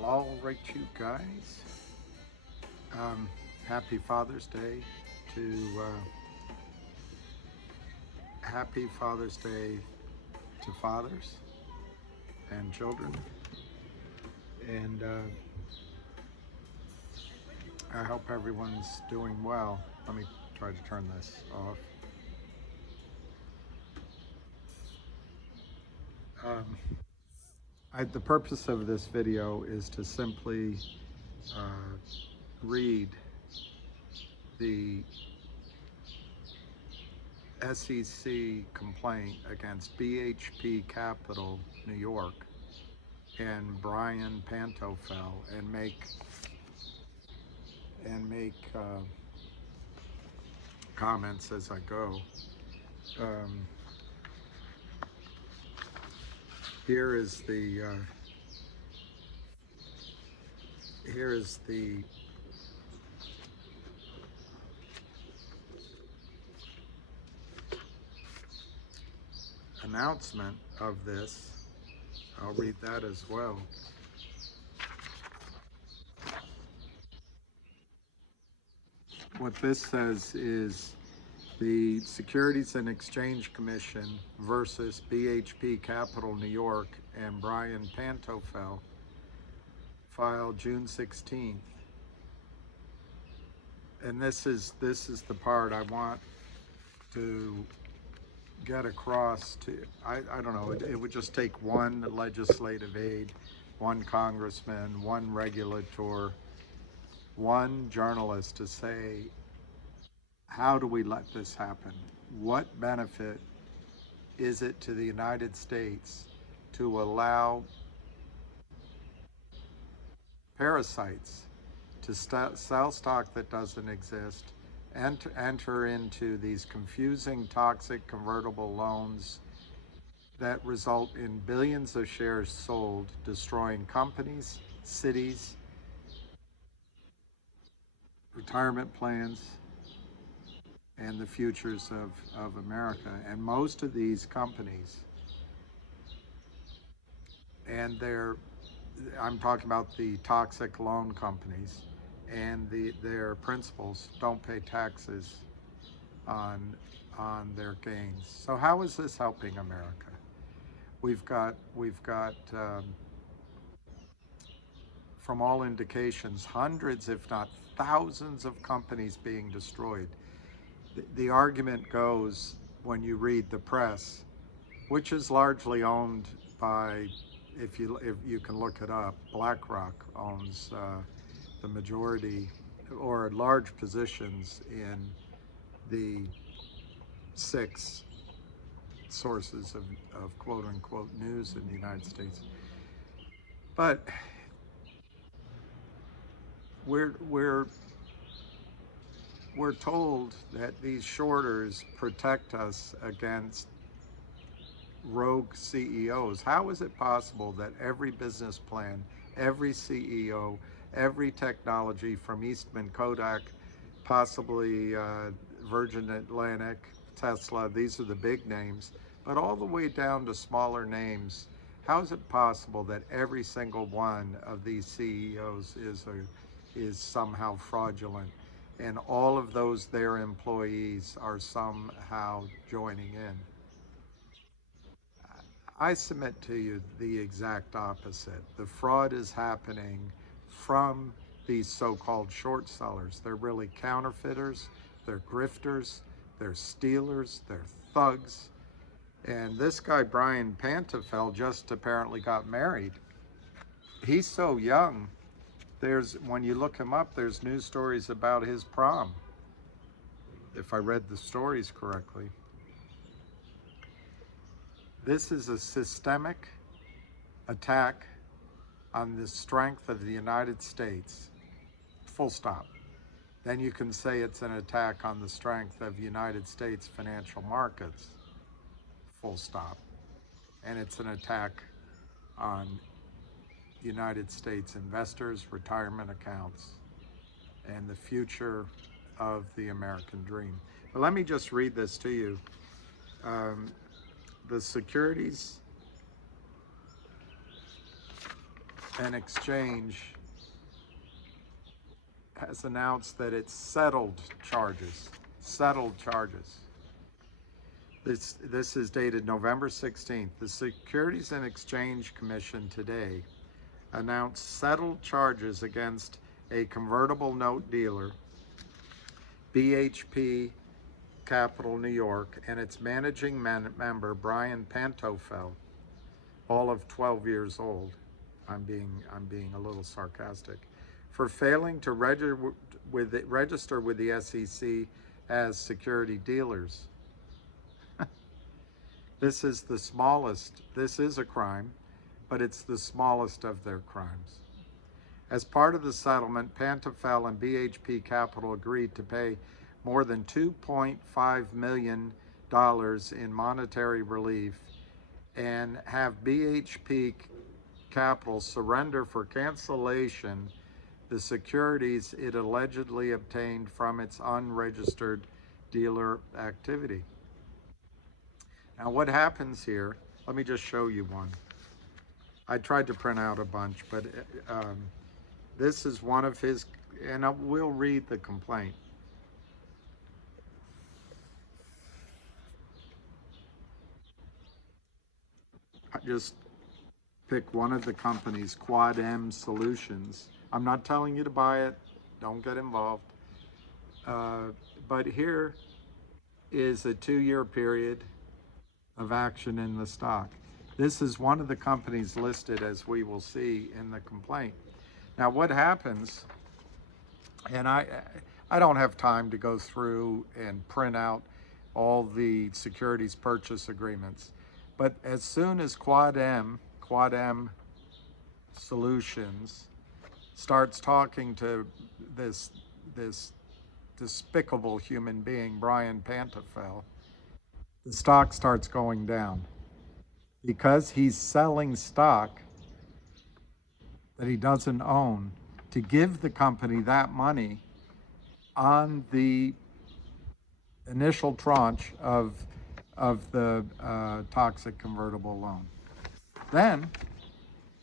Well, all right, you guys. Happy Father's Day Happy Father's Day to fathers and children. And I hope everyone's doing well. Let me try to turn this off. The purpose of this video is to simply read the SEC complaint against BHP Capital New York and Brian Pantofel and make comments as I go. Here is the announcement of this. I'll read that as well. What this says is the Securities and Exchange Commission versus BHP Capital New York and Brian Pantofel filed June 16th. And this is the part I want to get across to, I don't know, it would just take one legislative aide, one congressman, one regulator, one journalist to say, how do we let this happen? What benefit is it to the United States to allow parasites to sell stock that doesn't exist, enter into these confusing, toxic convertible loans that result in billions of shares sold, destroying companies, cities, retirement plans, and the futures of America. And most of these companies, and I'm talking about the toxic loan companies, and their principals don't pay taxes on their gains. So how is this helping America? We've got from all indications, hundreds, if not thousands of companies being destroyed. The argument goes, when you read the press, which is largely owned by, if you can look it up, BlackRock owns the majority or large positions in the 6 sources of quote unquote news in the United States. But we're told that these shorters protect us against rogue CEOs. How is it possible that every business plan, every CEO, every technology from Eastman Kodak, possibly Virgin Atlantic, Tesla, these are the big names, but all the way down to smaller names, how is it possible that every single one of these CEOs is somehow fraudulent, and all of their employees are somehow joining in? I submit to you the exact opposite. The fraud is happening from these so-called short sellers. They're really counterfeiters, they're grifters, they're stealers, they're thugs. And this guy, Brian Pantofel, just apparently got married. He's so young. When you look him up, there's news stories about his prom, if I read the stories correctly. This is a systemic attack on the strength of the United States, full stop. Then you can say it's an attack on the strength of United States financial markets, full stop. And it's an attack on United States investors, retirement accounts, and the future of the American dream. But let me just read this to you. The Securities and Exchange has announced that it's settled charges. Settled charges. This is dated November 16th. The Securities and Exchange Commission today announced settled charges against a convertible note dealer, BHP Capital New York, and its managing member, Brian Pantofel, all of 12 years old. I'm being a little sarcastic, for failing to register with the SEC as security dealers. This is the smallest. This is a crime, but it's the smallest of their crimes. As part of the settlement, Pantofel and BHP Capital agreed to pay more than $2.5 million in monetary relief and have BHP Capital surrender for cancellation the securities it allegedly obtained from its unregistered dealer activity. Now what happens here, let me just show you one. I tried to print out a bunch, but this is one of his, and we'll read the complaint. I just pick one of the companies, Quad M Solutions. I'm not telling you to buy it, don't get involved. But here is a 2-year period of action in the stock. This is one of the companies listed, as we will see in the complaint. Now what happens, and I don't have time to go through and print out all the securities purchase agreements, but as soon as Quad M Solutions starts talking to this despicable human being, Brian Pantofel, the stock starts going down because he's selling stock that he doesn't own to give the company that money on the initial tranche of the toxic convertible loan. Then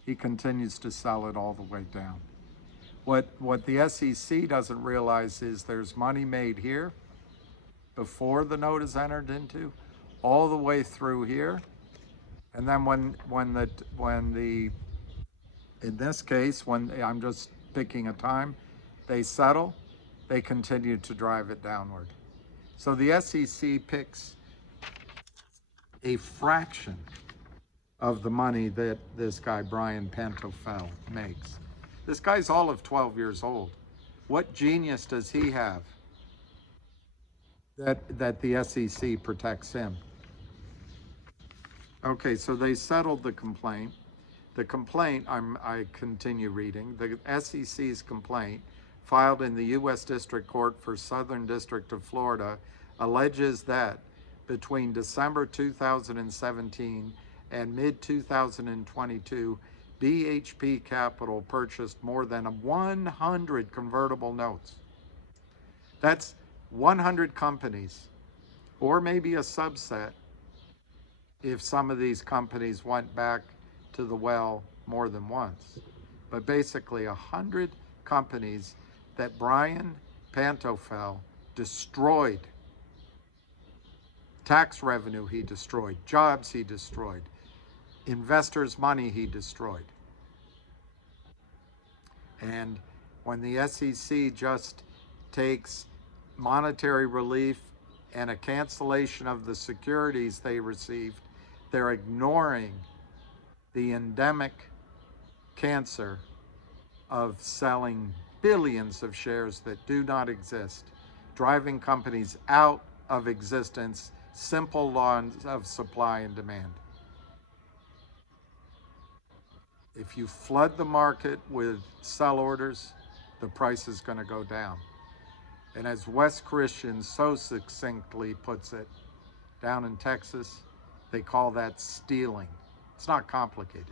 he continues to sell it all the way down. What the SEC doesn't realize is there's money made here before the note is entered into, all the way through here, and then when in this case, when I'm just picking a time, they settle, they continue to drive it downward. So the SEC picks a fraction of the money that this guy, Brian Pantofel, makes. This guy's all of 12 years old. What genius does he have that the SEC protects him? Okay, so they settled the complaint. The complaint, I continue reading, the SEC's complaint filed in the U.S. District Court for Southern District of Florida alleges that between December 2017 and mid-2022, BHP Capital purchased more than 100 convertible notes. That's 100 companies, or maybe a subset if some of these companies went back to the well more than once. But basically 100 companies that Brian Pantofel destroyed. Tax revenue he destroyed, jobs he destroyed, investors' money he destroyed. And when the SEC just takes monetary relief and a cancellation of the securities they received, they're ignoring the endemic cancer of selling billions of shares that do not exist, driving companies out of existence, simple laws of supply and demand. If you flood the market with sell orders, the price is going to go down. And as Wes Christian so succinctly puts it, down in Texas, they call that stealing. It's not complicated.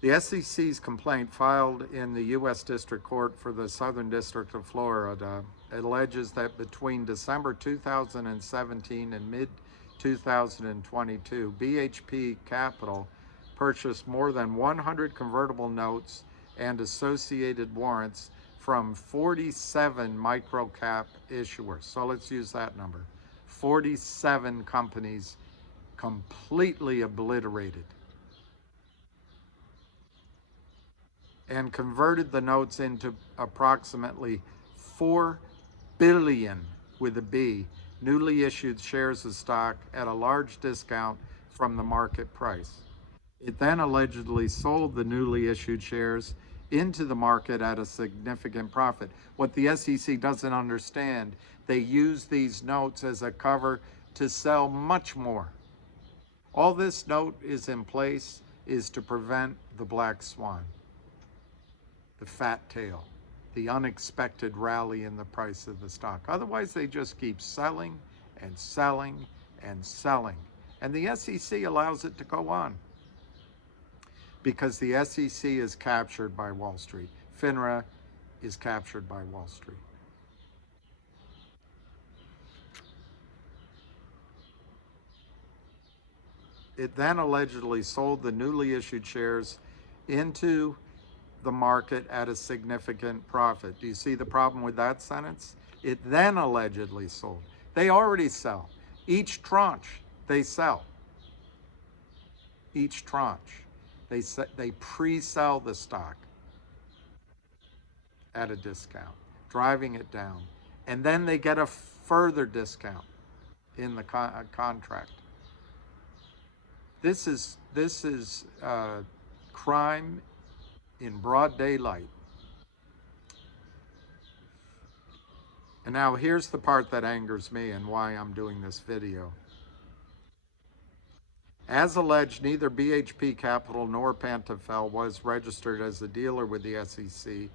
The SEC's complaint filed in the U.S. District Court for the Southern District of Florida alleges that between December 2017 and mid-2022, BHP Capital purchased more than 100 convertible notes and associated warrants from 47 microcap issuers. So let's use that number. 47 companies completely obliterated, and converted the notes into approximately 4 billion, with a B, newly issued shares of stock at a large discount from the market price. It then allegedly sold the newly issued shares into the market at a significant profit. What the SEC doesn't understand, they use these notes as a cover to sell much more. All this note is in place is to prevent the black swan, the fat tail, the unexpected rally in the price of the stock. Otherwise, they just keep selling and selling and selling. And the SEC allows it to go on because the SEC is captured by Wall Street. FINRA is captured by Wall Street. It then allegedly sold the newly issued shares into the market at a significant profit. Do you see the problem with that sentence? It then allegedly sold. They already sell. Each tranche, they sell. Each tranche. They pre-sell the stock at a discount, driving it down. And then they get a further discount in the contract. This is crime in broad daylight. And now here's the part that angers me and why I'm doing this video. As alleged, neither BHP Capital nor Pantofel was registered as a dealer with the SEC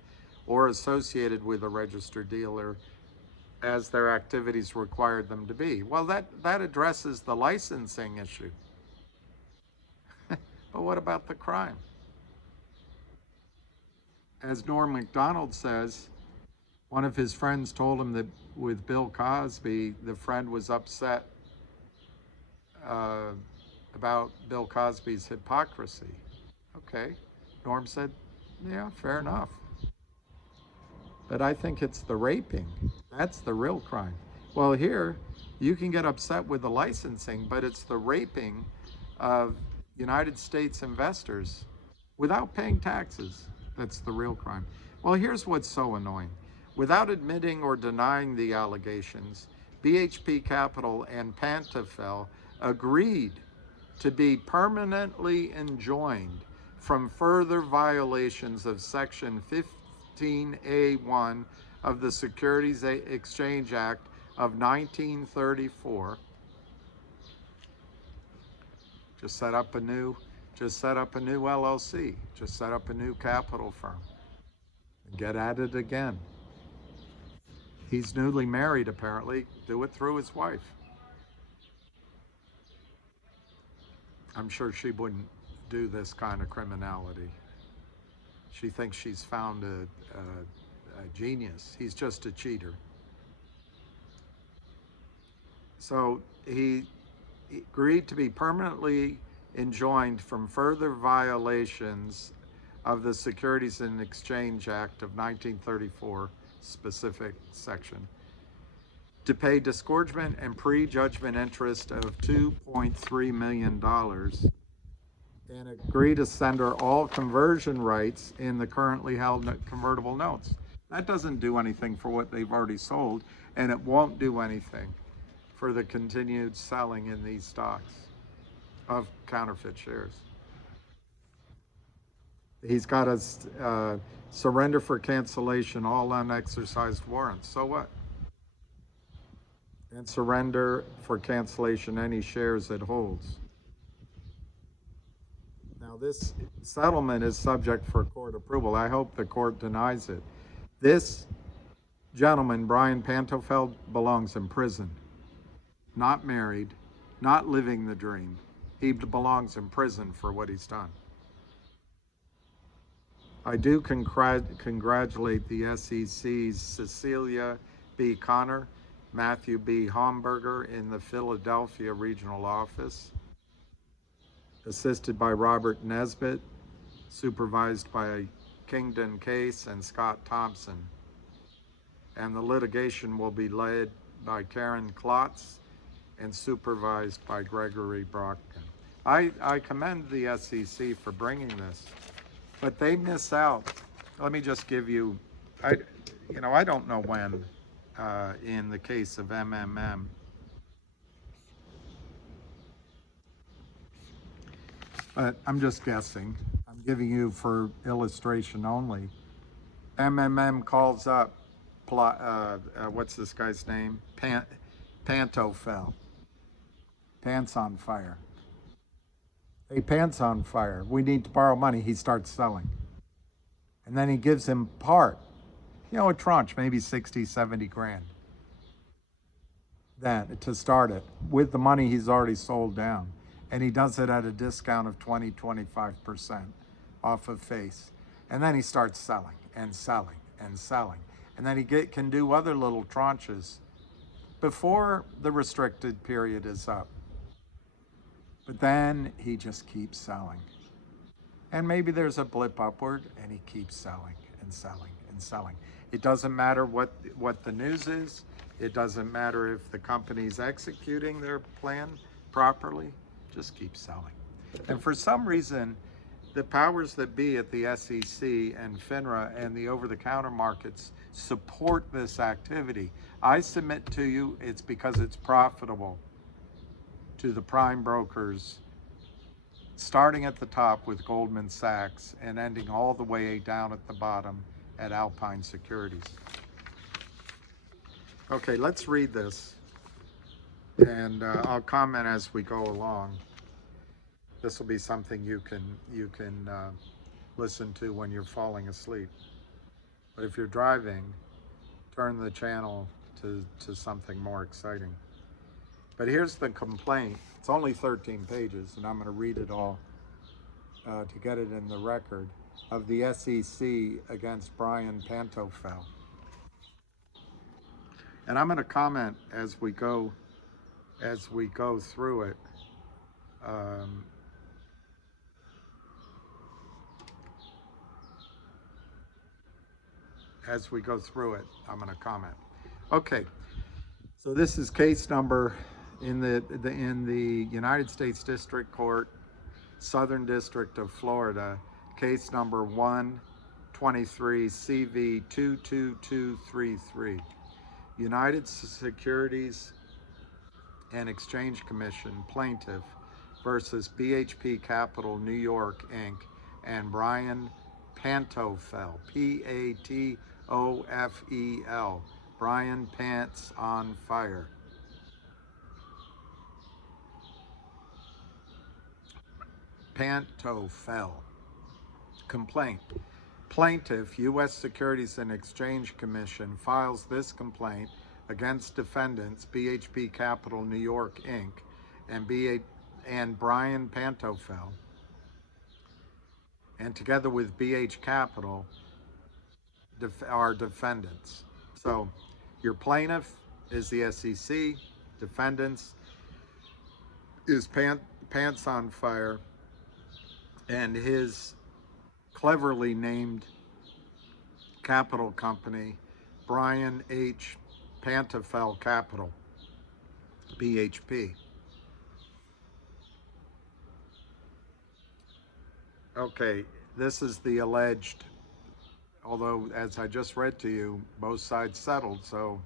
or associated with a registered dealer as their activities required them to be. Well, that addresses the licensing issue. But what about the crime? As Norm Macdonald says, one of his friends told him that with Bill Cosby, the friend was upset about Bill Cosby's hypocrisy. Okay, Norm said, yeah, fair enough. But I think it's the raping. That's the real crime. Well, here, you can get upset with the licensing, but it's the raping of United States investors without paying taxes. That's the real crime. Well, here's what's so annoying. Without admitting or denying the allegations, BHP Capital and Pantofel agreed to be permanently enjoined from further violations of Section 15A1 of the Securities Exchange Act of 1934. Just set up a new LLC. Just set up a new capital firm. And get at it again. He's newly married, apparently. Do it through his wife. I'm sure she wouldn't do this kind of criminality. She thinks she's found a genius. He's just a cheater. So he agreed to be permanently enjoined from further violations of the Securities and Exchange Act of 1934, specific section, to pay disgorgement and prejudgment interest of $2.3 million and agree to surrender all conversion rights in the currently held convertible notes. That doesn't do anything for what they've already sold, and it won't do anything for the continued selling in these stocks of counterfeit shares. He's got to surrender for cancellation all unexercised warrants. So what? And surrender for cancellation any shares it holds. Now, this settlement is subject for court approval. I hope the court denies it. This gentleman, Brian Pantofel, belongs in prison. Not married, not living the dream. He belongs in prison for what he's done. I do congratulate the SEC's Cecilia B. Connor, Matthew B. Homburger in the Philadelphia regional office, assisted by Robert Nesbitt, supervised by Kingdon Case and Scott Thompson. And the litigation will be led by Karen Klotz and supervised by Gregory Brockton. I commend the SEC for bringing this, but they miss out. Let me just give you, I don't know when, in the case of MMM, but I'm just guessing. I'm giving you for illustration only. MMM calls up, what's this guy's name? Pantofel. Pants on fire. Hey, pants on fire. We need to borrow money. He starts selling. And then he gives him part, a tranche, maybe 60, 70 grand. Then to start it with the money he's already sold down. And he does it at a discount of 20, 25% off of face. And then he starts selling and selling and selling. And then he can do other little tranches before the restricted period is up. But then he just keeps selling. And maybe there's a blip upward and he keeps selling and selling and selling. It doesn't matter what the news is. It doesn't matter if the company's executing their plan properly. Just keep selling. And for some reason, the powers that be at the SEC and FINRA and the over-the-counter markets support this activity. I submit to you it's because it's profitable to the prime brokers, starting at the top with Goldman Sachs and ending all the way down at the bottom at Alpine Securities. Okay, let's read this, and I'll comment as we go along. This will be something you can listen to when you're falling asleep. But if you're driving, turn the channel to something more exciting. But here's the complaint. It's only 13 pages, and I'm going to read it all to get it in the record, of the SEC against Brian Pantofel. And I'm going to comment as we go through it. As we go through it, I'm going to comment. Okay, so this is case number in the United States District Court, Southern District of Florida, case number 123 CV 22233. United Securities and Exchange Commission plaintiff versus BHP Capital New York Inc. and Brian Pantofel, P-A-T-O-F-E-L, Brian Pants on Fire. Pantofel. Complaint. Plaintiff, U.S. Securities and Exchange Commission, files this complaint against defendants BHP Capital New York Inc. and Brian Pantofel, and together with BH Capital are defendants. So your plaintiff is the SEC, defendants is Pants on Fire and his cleverly named capital company, Brian H. Pantofel Capital, BHP. Okay, this is the alleged, although as I just read to you, both sides settled, so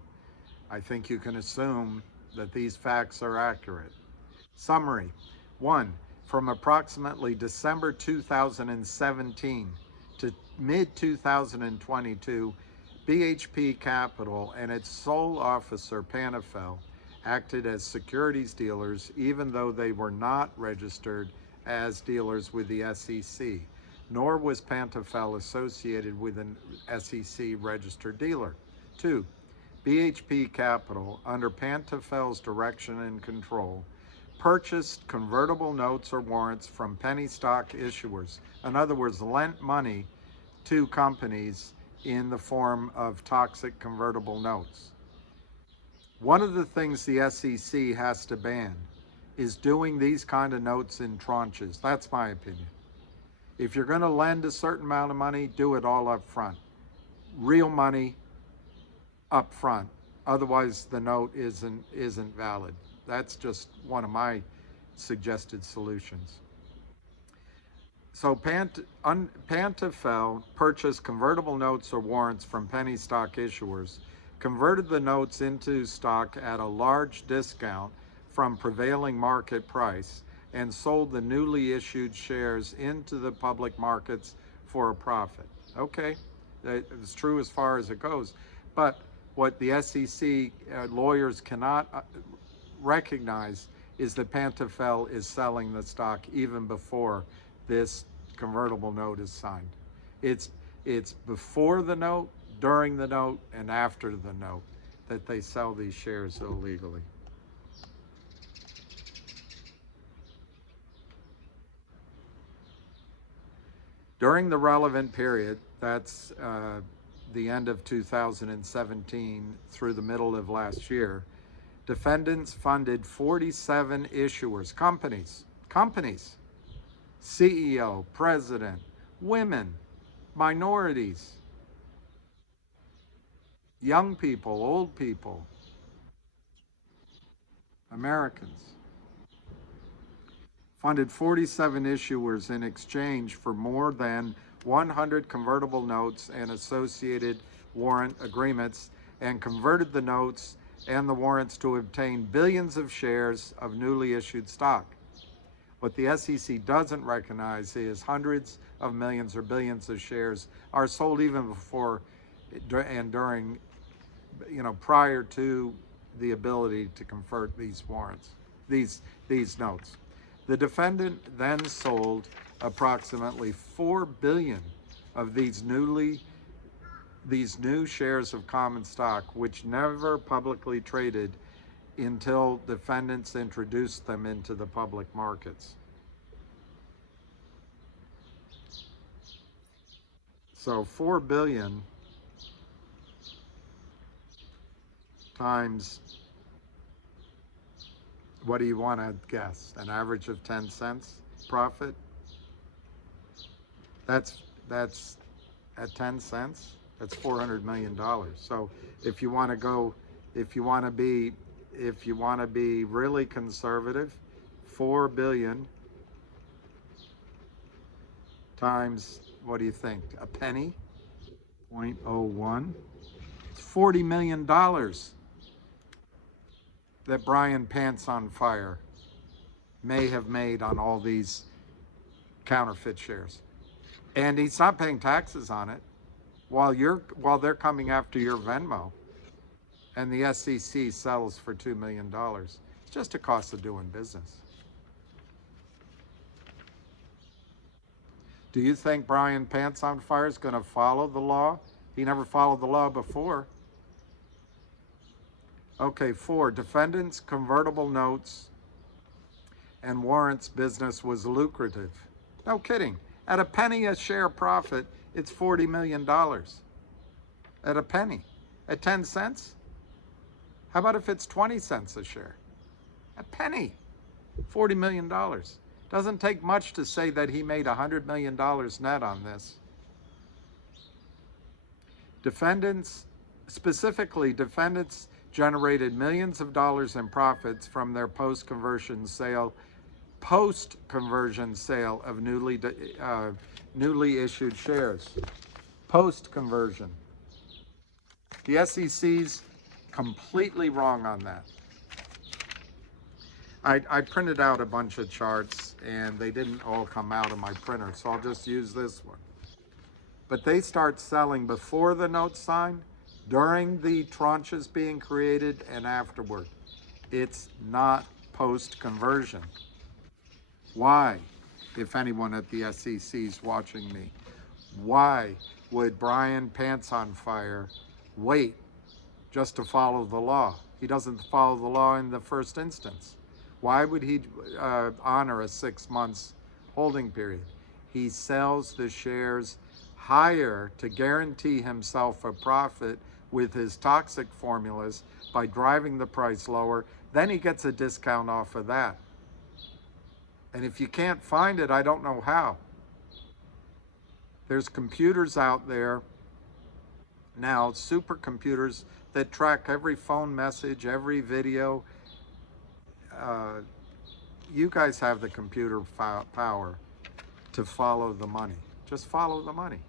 I think you can assume that these facts are accurate. Summary. 1. From approximately December 2017 to mid-2022, BHP Capital and its sole officer, Pantofel, acted as securities dealers even though they were not registered as dealers with the SEC, nor was Pantofel associated with an SEC registered dealer. 2. BHP Capital, under Pantofel's direction and control, purchased convertible notes or warrants from penny stock issuers. In other words, lent money to companies in the form of toxic convertible notes. One of the things the SEC has to ban is doing these kind of notes in tranches. That's my opinion. If you're going to lend a certain amount of money, do it all up front. Real money up front. Otherwise, the note isn't valid. That's just one of my suggested solutions. So Pantofel purchased convertible notes or warrants from penny stock issuers, converted the notes into stock at a large discount from prevailing market price, and sold the newly issued shares into the public markets for a profit. Okay, it's true as far as it goes. But what the SEC lawyers cannot recognize is that Pantofel is selling the stock even before this convertible note is signed. It's before the note, during the note, and after the note that they sell these shares illegally. During the relevant period, that's the end of 2017 through the middle of last year, defendants funded 47 issuers, companies, CEO, president, women, minorities, young people, old people, Americans. Funded 47 issuers in exchange for more than 100 convertible notes and associated warrant agreements, and converted the notes and the warrants to obtain billions of shares of newly issued stock. What the SEC doesn't recognize is hundreds of millions or billions of shares are sold even before and during, prior to the ability to convert these warrants, these notes. The defendant then sold approximately 4 billion of these new shares of common stock, which never publicly traded until defendants introduced them into the public markets. So 4 billion times, what do you want to guess? An average of 10 cents profit? That's at 10 cents, that's $400 million. So if you want to be really conservative, 4 billion times, what do you think? A penny? 0.01. It's $40 million that Brian Pantofel may have made on all these counterfeit shares. And he's not paying taxes on it while they're coming after your Venmo and the SEC settles for $2 million. It's just a cost of doing business. Do you think Brian Pantofel is going to follow the law? He never followed the law before. Okay, 4, defendants' convertible notes and warrants business was lucrative. No kidding. At a penny a share profit, it's $40 million. At a penny. At 10 cents? How about if it's 20 cents a share? A penny. $40 million. Doesn't take much to say that he made $100 million net on this. Defendants generated millions of dollars in profits from their post-conversion sale of newly issued shares. Post-conversion. The SEC's completely wrong on that. I printed out a bunch of charts and they didn't all come out of my printer, so I'll just use this one. But they start selling before the note's signed, during the tranches being created, and afterward. It's not post-conversion. Why, if anyone at the SEC is watching me, why would Brian Pantofel wait just to follow the law? He doesn't follow the law in the first instance. Why would he honor a 6 months holding period? He sells the shares higher to guarantee himself a profit with his toxic formulas by driving the price lower. Then he gets a discount off of that. And if you can't find it, I don't know how. There's computers out there now, supercomputers that track every phone message, every video. Uh, you guys have the computer power to follow the money. Just follow the money.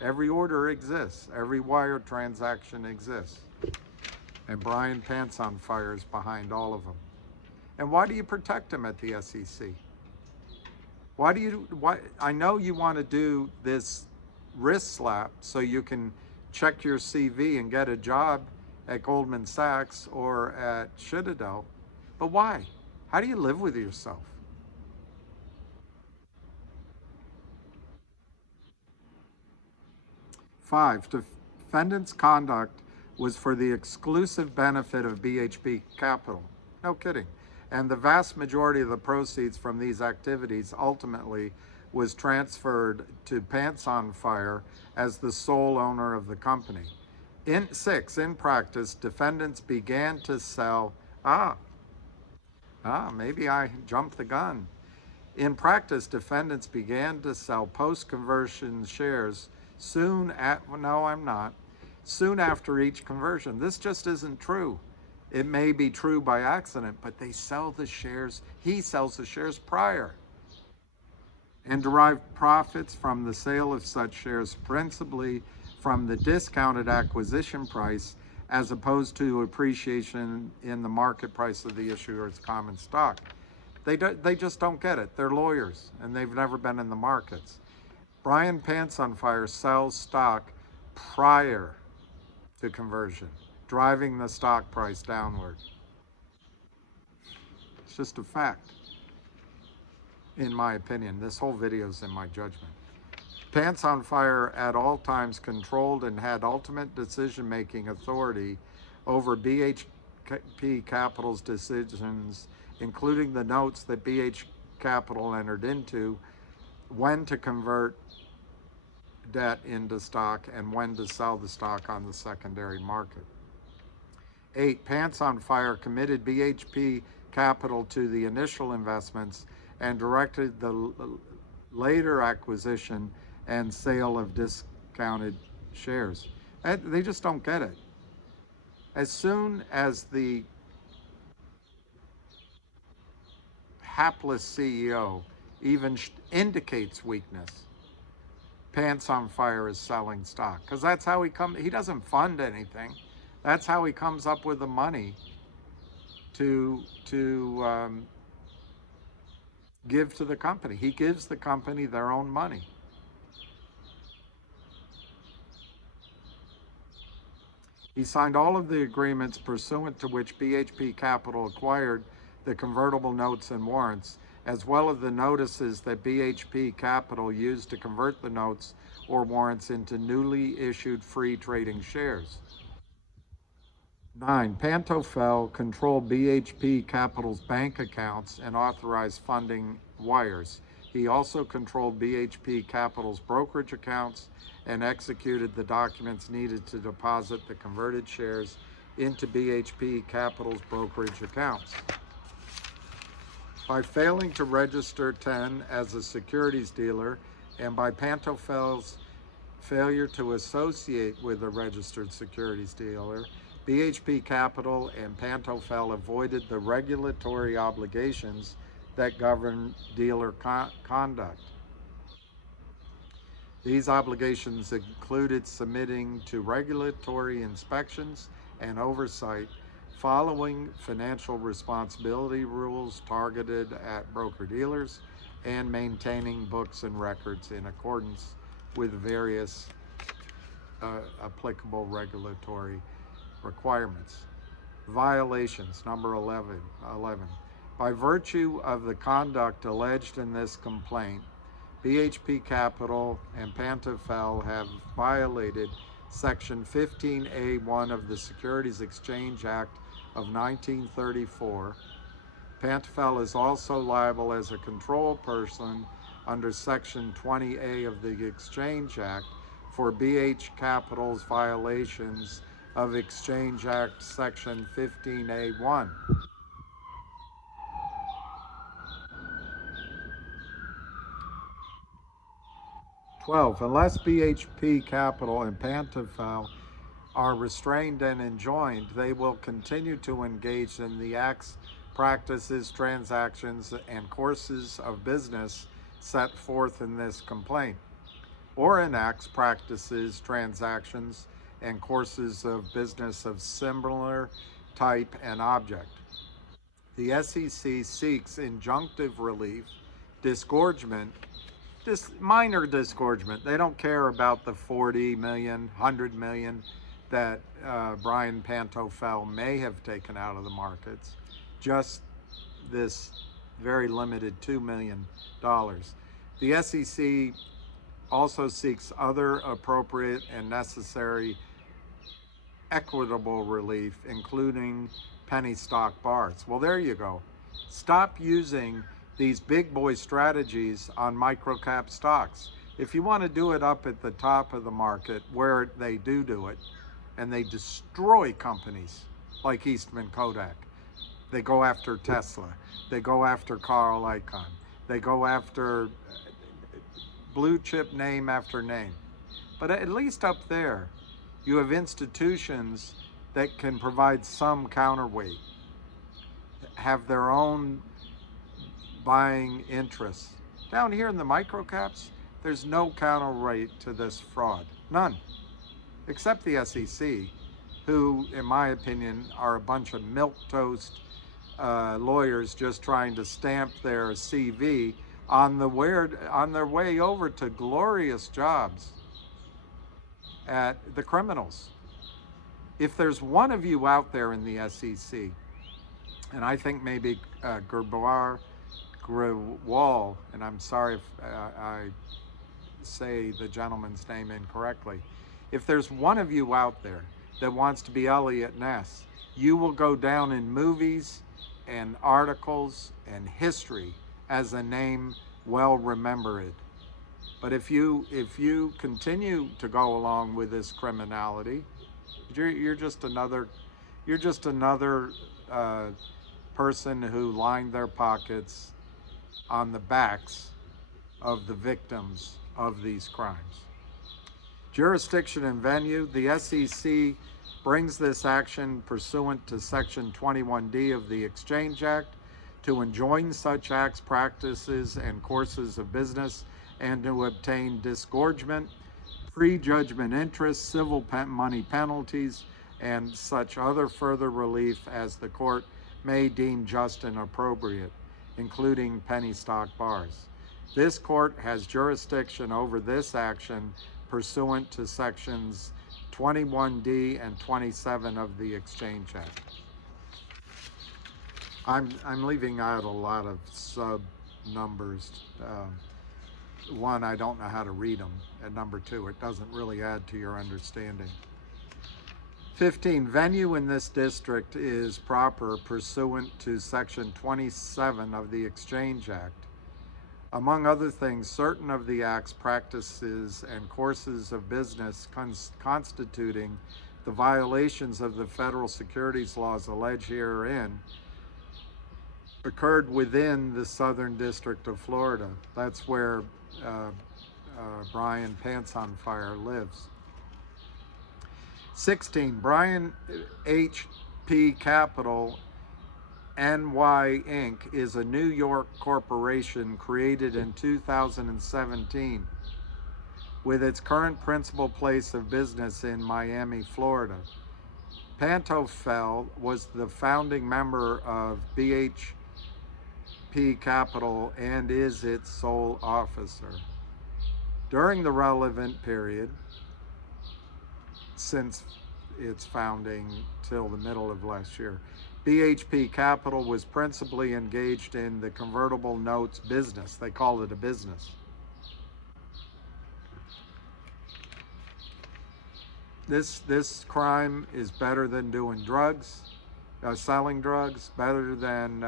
Every order exists. Every wire transaction exists. And Brian Pantofel is behind all of them. And why do you protect him at the SEC? Why? I know you want to do this wrist slap so you can check your CV and get a job at Goldman Sachs or at Citadel, but why? How do you live with yourself? Five, defendant's conduct was for the exclusive benefit of BHP Capital. No kidding. And the vast majority of the proceeds from these activities ultimately was transferred to Pantofel as the sole owner of the company. In practice, defendants began to sell, maybe I jumped the gun. In practice, defendants began to sell post-conversion shares soon after each conversion. This just isn't true. It may be true by accident, but they sell the shares, he sells the shares prior, and derive profits from the sale of such shares principally from the discounted acquisition price as opposed to appreciation in the market price of the issuer's common stock. They just don't get it. They're lawyers and they've never been in the markets. Brian Pantofel sells stock prior to conversion, driving the stock price downward. It's just a fact, in my opinion. This whole video is in my judgment. Pantofel at all times controlled and had ultimate decision-making authority over BHP Capital's decisions, including the notes that BH Capital entered into, when to convert debt into stock and when to sell the stock on the secondary market. 8, Pantofel committed BHP Capital to the initial investments and directed the later acquisition and sale of discounted shares. They just don't get it. As soon as the hapless CEO even indicates weakness, Pantofel is selling stock, because that's how he doesn't fund anything. That's how he comes up with the money to give to the company. He gives the company their own money. He signed all of the agreements pursuant to which BHP Capital acquired the convertible notes and warrants, as well as the notices that BHP Capital used to convert the notes or warrants into newly issued free trading shares. 9, Pantofel controlled BHP Capital's bank accounts and authorized funding wires. He also controlled BHP Capital's brokerage accounts and executed the documents needed to deposit the converted shares into BHP Capital's brokerage accounts. By failing to register 10 as a securities dealer and by Pantofel's failure to associate with a registered securities dealer, BHP Capital and Pantofel avoided the regulatory obligations that govern dealer conduct. These obligations included submitting to regulatory inspections and oversight, following financial responsibility rules targeted at broker-dealers, and maintaining books and records in accordance with various applicable regulatory requirements. Violations, number 11. By virtue of the conduct alleged in this complaint, BHP Capital and Pantofel have violated Section 15A1 of the Securities Exchange Act of 1934. Pantofel is also liable as a control person under Section 20A of the Exchange Act for BH Capital's violations of Exchange Act Section 15A1. 12. Unless BHP Capital and Pantofel are restrained and enjoined, they will continue to engage in the acts, practices, transactions, and courses of business set forth in this complaint, or in acts, practices, transactions, and courses of business of similar type and object. The SEC seeks injunctive relief, disgorgement, minor disgorgement. They don't care about the 40 million, 100 million that Brian Pantofel may have taken out of the markets, just this very limited $2 million. The SEC also seeks other appropriate and necessary equitable relief, including penny stock bars. Well, there you go. Stop using these big boy strategies on microcap stocks. If you want to do it up at the top of the market where they do it, and they destroy companies like Eastman Kodak, they go after Tesla, they go after Carl Icahn, they go after blue chip name after name. But at least up there, you have institutions that can provide some counterweight, have their own buying interests. Down here in the microcaps, there's no counterweight to this fraud. None. Except the SEC, who, in my opinion, are a bunch of milquetoast lawyers just trying to stamp their CV on their way over to glorious jobs at the criminals. If there's one of you out there in the SEC, and I think maybe Grewal, and I'm sorry if I say the gentleman's name incorrectly, if there's one of you out there that wants to be Elliot Ness, you will go down in movies and articles and history as a name well remembered. But if you continue to go along with this criminality, you're just another person who lined their pockets on the backs of the victims of these crimes. Jurisdiction and venue. The SEC brings this action pursuant to Section 21D of the Exchange Act to enjoin such acts, practices, and courses of business, and to obtain disgorgement, prejudgment interest, civil money penalties, and such other further relief as the court may deem just and appropriate, including penny stock bars. This court has jurisdiction over this action pursuant to sections 21D and 27 of the Exchange Act. I'm leaving out a lot of sub numbers. One, I don't know how to read them, and number two, it doesn't really add to your understanding. 15, venue in this district is proper pursuant to section 27 of the Exchange Act. Among other things, certain of the acts, practices, and courses of business constituting the violations of the federal securities laws alleged herein occurred within the Southern District of Florida. That's where Brian Pantofel lives. 16, Brian HP Capital NY Inc. is a New York corporation created in 2017 with its current principal place of business in Miami, Florida. Pantofel was the founding member of BHP Capital and is its sole officer. During the relevant period, since its founding till the middle of last year, BHP Capital was principally engaged in the convertible notes business. They call it a business. This crime is better than doing drugs, selling drugs, better than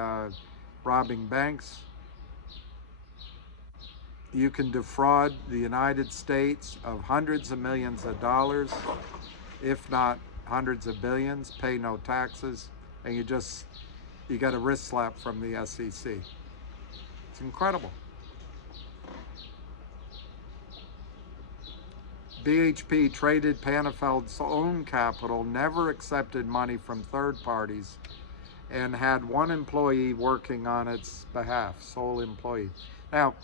robbing banks. You can defraud the United States of hundreds of millions of dollars, if not hundreds of billions, pay no taxes, and you get a wrist slap from the SEC. It's incredible. BHP traded Pantofel's own capital, never accepted money from third parties, and had one employee working on its behalf, sole employee. Now,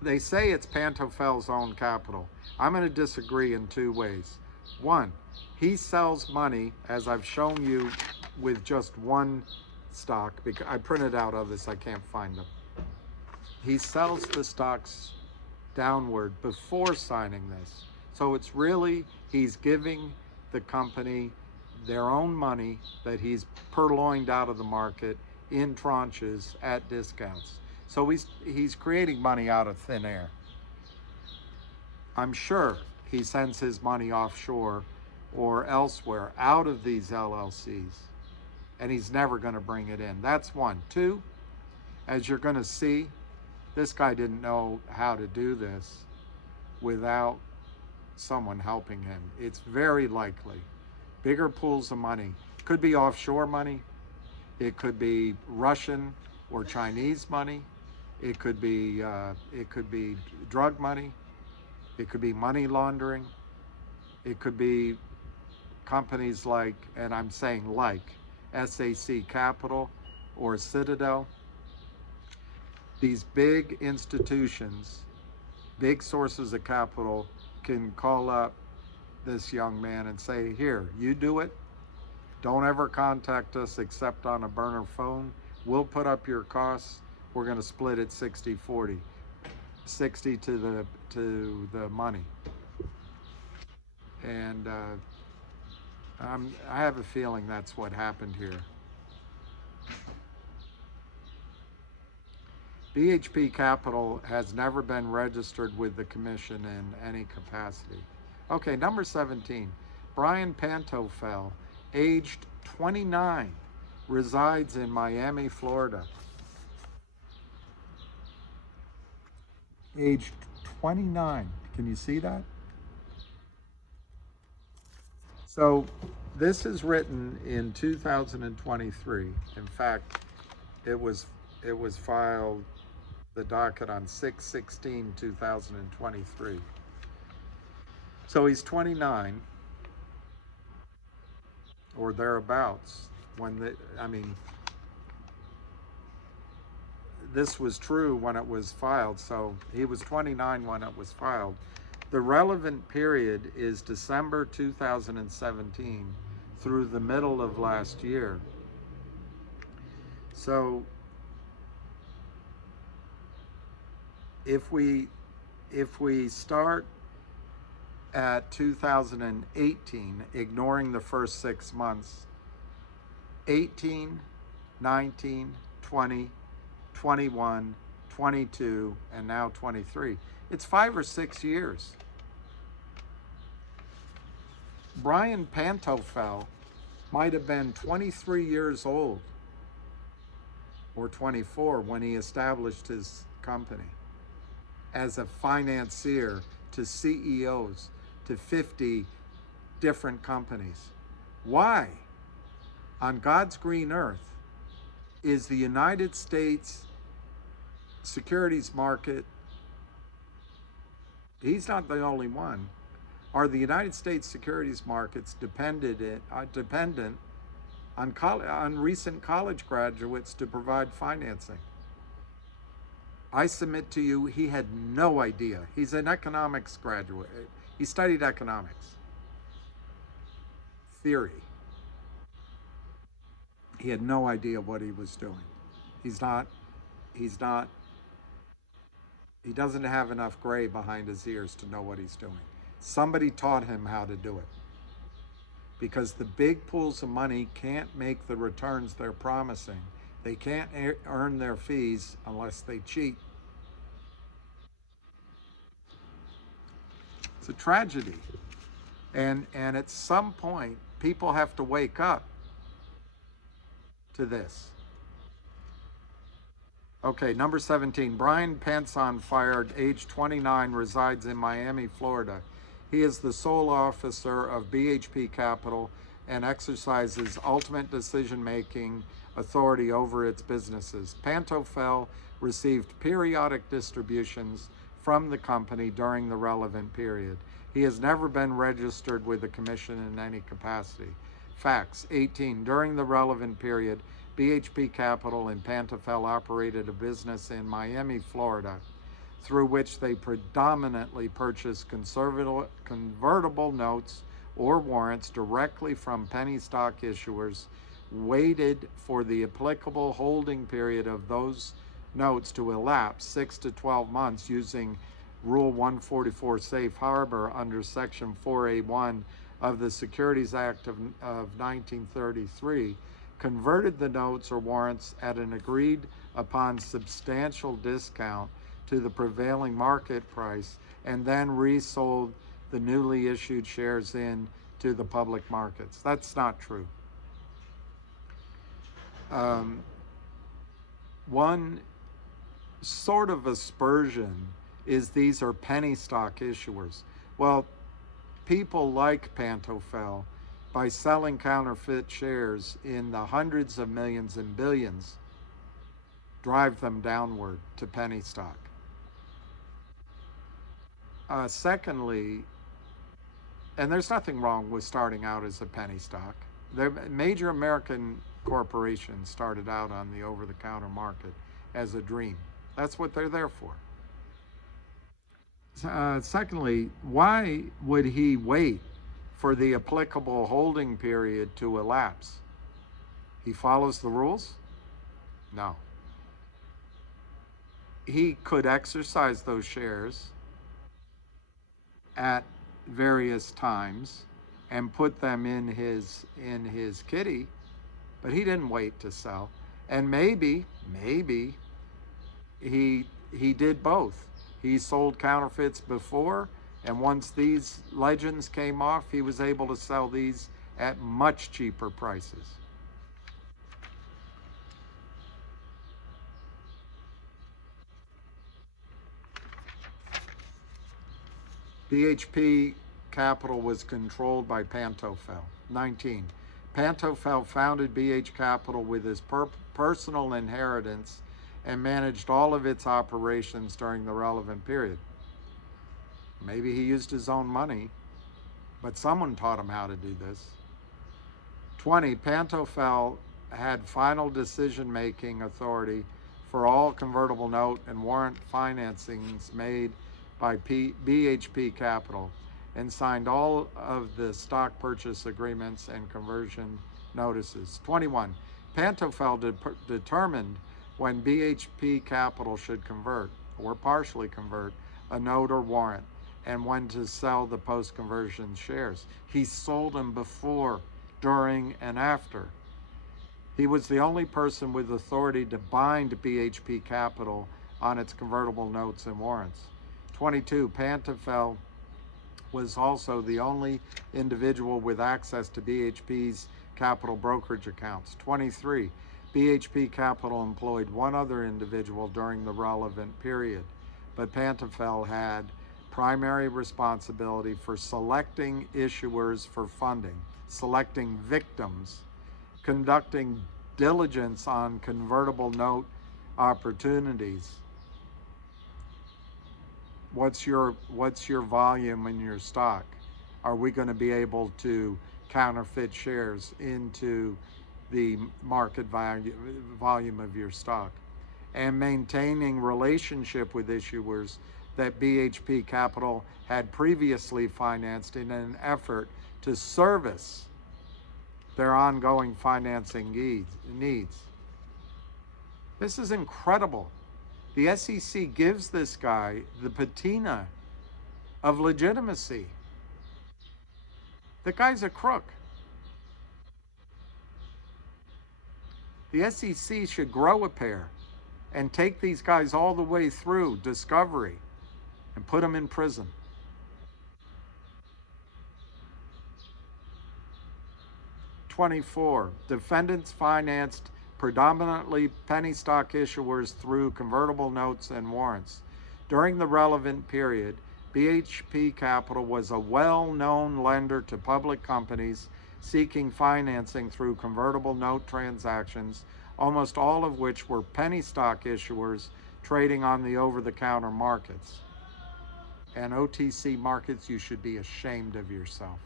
they say it's Pantofel's own capital. I'm going to disagree in two ways. One, he sells money, as I've shown you with just one stock, because I printed out others, I can't find them. He sells the stocks downward before signing this. So it's really, he's giving the company their own money that he's purloined out of the market in tranches at discounts. So he's creating money out of thin air. I'm sure he sends his money offshore or elsewhere out of these LLCs, and he's never going to bring it in. That's one. Two, as you're going to see, this guy didn't know how to do this without someone helping him. It's very likely. Bigger pools of money. Could be offshore money. It could be Russian or Chinese money. It could be drug money. It could be money laundering. It could be companies like, and I'm saying like, SAC Capital or Citadel. These big institutions, big sources of capital, can call up this young man and say, here, you do it. Don't ever contact us except on a burner phone. We'll put up your costs. We're going to split it 60-40. 60 to the money. And I have a feeling that's what happened here. BHP Capital has never been registered with the commission in any capacity. Okay, number 17, Brian Pantofel, aged 29, resides in Miami, Florida. Aged 29, can you see that? So this is written in 2023. In fact, it was filed, the docket, on 6/16/2023. So he's 29 or thereabouts when this was true when it was filed, so he was 29 when it was filed. The relevant period is December 2017 through the middle of last year. So if we start at 2018, ignoring the first 6 months, 18, 19, 20, 21, 22, and now 23. It's 5 or 6 years. Brian Pantofel might have been 23 years old or 24 when he established his company as a financier to CEOs, to 50 different companies. Why, on God's green earth, is the United States securities market, he's not the only one, are the United States securities markets dependent on recent college graduates to provide financing? I submit to you, he had no idea. He's an economics graduate. He studied economics, theory. He had no idea what he was doing. He doesn't have enough gray behind his ears to know what he's doing. Somebody taught him how to do it. Because the big pools of money can't make the returns they're promising. They can't earn their fees unless they cheat. It's a tragedy. And at some point, people have to wake up to this. Okay, number 17, Brian Pantofel, age 29, resides in Miami, Florida. He is the sole officer of BHP Capital and exercises ultimate decision-making authority over its businesses. Pantofel received periodic distributions from the company during the relevant period. He has never been registered with the commission in any capacity. Facts. 18. During the relevant period, BHP Capital and Pantofel operated a business in Miami, Florida, through which they predominantly purchased convertible notes or warrants directly from penny stock issuers, waited for the applicable holding period of those notes to elapse 6 to 12 months using Rule 144 Safe Harbor under Section 4A1 of the Securities Act of 1933, converted the notes or warrants at an agreed upon substantial discount to the prevailing market price, and then resold the newly issued shares to the public markets. That's not true. One sort of aspersion is these are penny stock issuers. Well, people like Pantofel, by selling counterfeit shares in the hundreds of millions and billions, drive them downward to penny stock. Secondly, and there's nothing wrong with starting out as a penny stock. The major American corporations started out on the over-the-counter market as a dream. That's what they're there for. Secondly, why would he wait for the applicable holding period to elapse? He follows the rules? No. He could exercise those shares at various times and put them in his kitty, but he didn't wait to sell. And maybe he did both. He sold counterfeits before, and once these legends came off, he was able to sell these at much cheaper prices. BHP Capital was controlled by Pantofel. 19. Pantofel founded BH Capital with his personal inheritance and managed all of its operations during the relevant period. Maybe he used his own money, but someone taught him how to do this. 20. Pantofel had final decision-making authority for all convertible note and warrant financings made by BHP Capital and signed all of the stock purchase agreements and conversion notices. 21. Pantofel determined when BHP Capital should convert or partially convert a note or warrant and when to sell the post-conversion shares. He sold them before, during, and after. He was the only person with authority to bind BHP Capital on its convertible notes and warrants. 22. Pantofel was also the only individual with access to BHP's capital brokerage accounts. 23. BHP Capital employed one other individual during the relevant period, but Pantofel had primary responsibility for selecting issuers for funding, selecting victims, conducting diligence on convertible note opportunities. What's your volume in your stock? Are we going to be able to counterfeit shares into the market volume of your stock? And maintaining relationship with issuers that BHP Capital had previously financed in an effort to service their ongoing financing needs. This is incredible. The SEC gives this guy the patina of legitimacy. The guy's a crook. The SEC should grow a pair and take these guys all the way through discovery and put them in prison. '24. Defendants financed predominantly penny stock issuers through convertible notes and warrants. During the relevant period, BHP Capital was a well-known lender to public companies seeking financing through convertible note transactions, almost all of which were penny stock issuers trading on the over-the-counter markets. and OTC markets, you should be ashamed of yourself.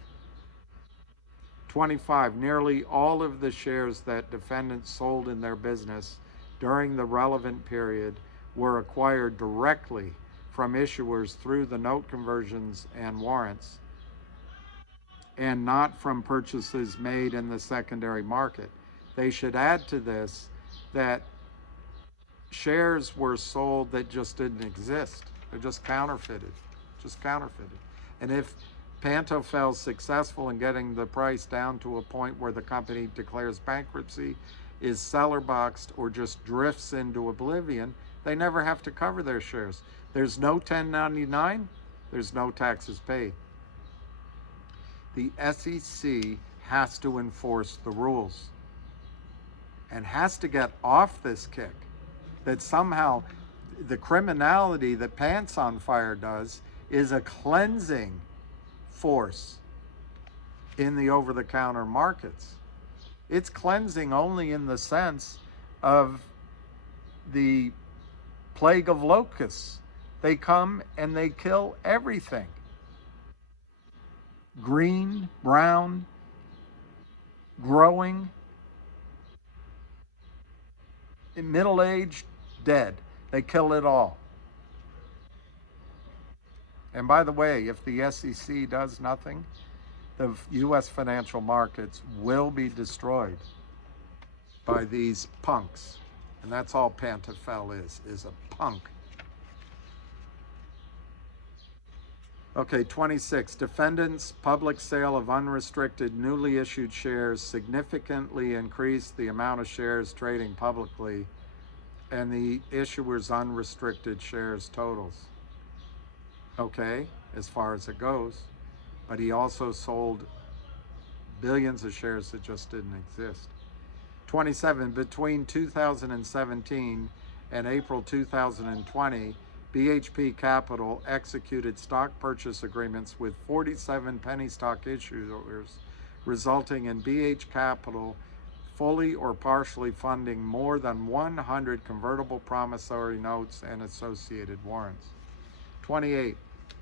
25, nearly all of the shares that defendants sold in their business during the relevant period were acquired directly from issuers through the note conversions and warrants, and not from purchases made in the secondary market. They should add to this that shares were sold that just didn't exist. They're just counterfeited. And if Pantofel's successful in getting the price down to a point where the company declares bankruptcy, is seller boxed, or just drifts into oblivion, they never have to cover their shares. There's no 1099, there's no taxes paid. The SEC has to enforce the rules and has to get off this kick that somehow the criminality that Pants on Fire does is a cleansing force in the over-the-counter markets. It's cleansing only in the sense of the plague of locusts. They come and they kill everything. Green, brown, growing, middle-aged, dead. They kill it all. And by the way, if the SEC does nothing, the U.S. financial markets will be destroyed by these punks. And that's all Pantofel is a punk. Okay, 26. Defendants' public sale of unrestricted newly issued shares significantly increased the amount of shares trading publicly and the issuer's unrestricted shares totals. Okay, as far as it goes. But he also sold billions of shares that just didn't exist. 27. Between 2017 and April 2020, BHP Capital executed stock purchase agreements with 47 penny stock issuers, resulting in BH Capital fully or partially funding more than 100 convertible promissory notes and associated warrants. 28.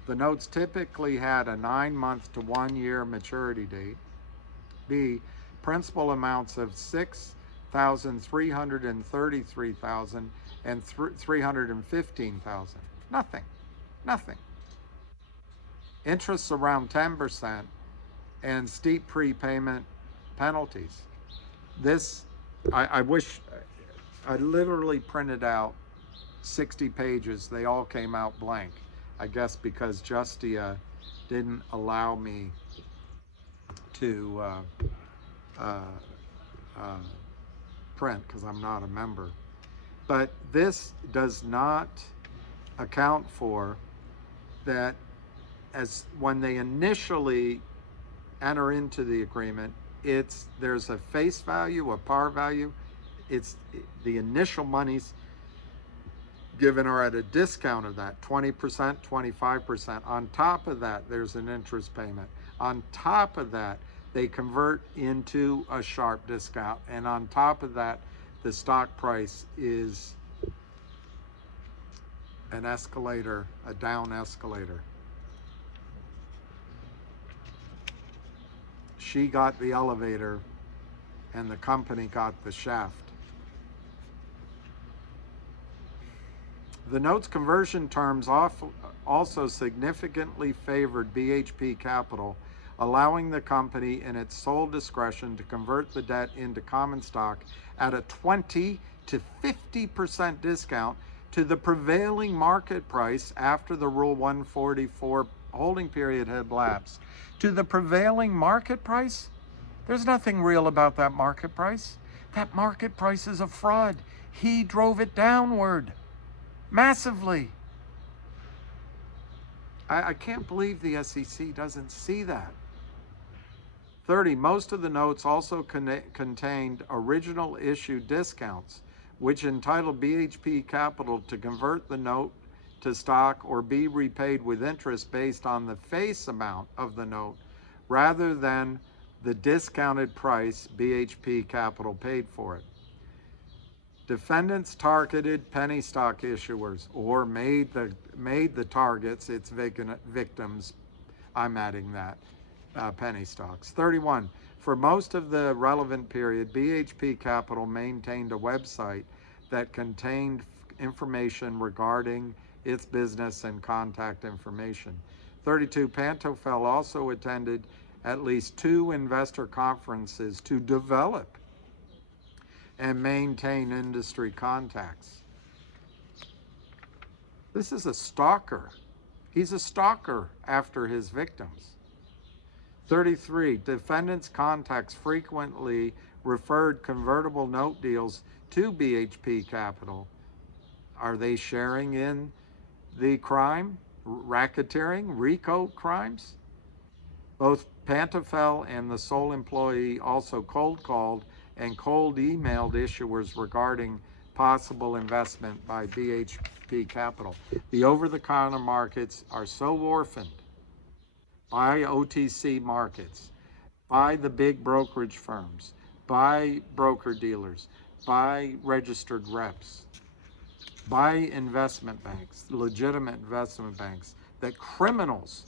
The notes typically had a 9-month to 1-year maturity date. B. Principal amounts of $6,333,000 and $315,000. Nothing. Interests around 10% and steep prepayment penalties. This, I wish, I literally printed out 60 pages. They all came out blank. I guess because Justia didn't allow me to print because I'm not a member. But this does not account for that as when they initially enter into the agreement, there's a face value, a par value. It's the initial monies given are at a discount of that, 20%, 25%. On top of that, there's an interest payment. On top of that, they convert into a sharp discount. And on top of that, the stock price is an escalator, a down escalator. She got the elevator and the company got the shaft. The notes conversion terms also significantly favored BHP Capital, allowing the company in its sole discretion to convert the debt into common stock at a 20 to 50% discount to the prevailing market price after the Rule 144 holding period had lapsed. To the prevailing market price? There's nothing real about that market price. That market price is a fraud. He drove it downward massively. I can't believe the SEC doesn't see that. 30. Most of the notes also contained original issue discounts, which entitled BHP Capital to convert the note to stock or be repaid with interest based on the face amount of the note rather than the discounted price BHP Capital paid for it. Defendants targeted penny stock issuers or made the targets its victims. I'm adding that, penny stocks. 31. For most of the relevant period, BHP Capital maintained a website that contained information regarding its business and contact information. 32. Pantofel also attended at least 2 investor conferences to develop and maintain industry contacts. This is a stalker. He's a stalker after his victims. 33. Defendants' contacts frequently referred convertible note deals to BHP Capital. Are they sharing in the crime, racketeering, RICO crimes? Both Pantofel and the sole employee also cold called and cold emailed issuers regarding possible investment by BHP Capital. The over-the-counter markets are so orphaned by OTC markets, by the big brokerage firms, by broker dealers, by registered reps, by investment banks, legitimate investment banks, that criminals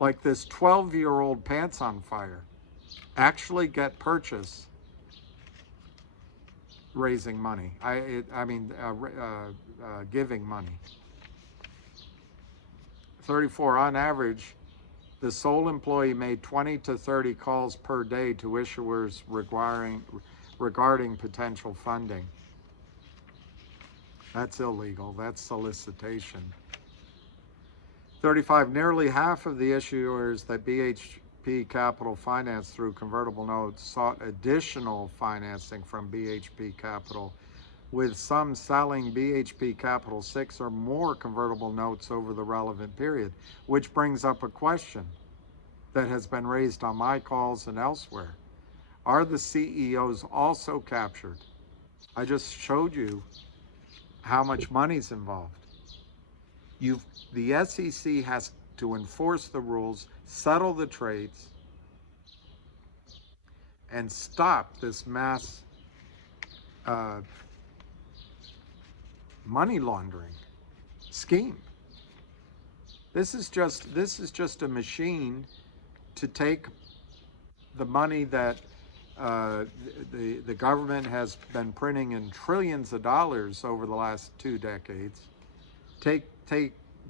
like this 12-year-old pants on fire actually get purchase raising money. Giving money. 34. On average, the sole employee made 20 to 30 calls per day to issuers regarding potential funding. That's illegal. That's solicitation. 35. Nearly half of the issuers that BHP Capital financed through convertible notes sought additional financing from BHP Capital, with some selling BHP Capital 6 or more convertible notes over the relevant period, which brings up a question that has been raised on my calls and elsewhere. Are the CEOs also captured? I just showed you how much money's involved. The SEC has to enforce the rules, settle the trades, and stop this mass money laundering scheme. This is just a machine to take the money that the government has been printing in trillions of dollars over the last 2 decades, take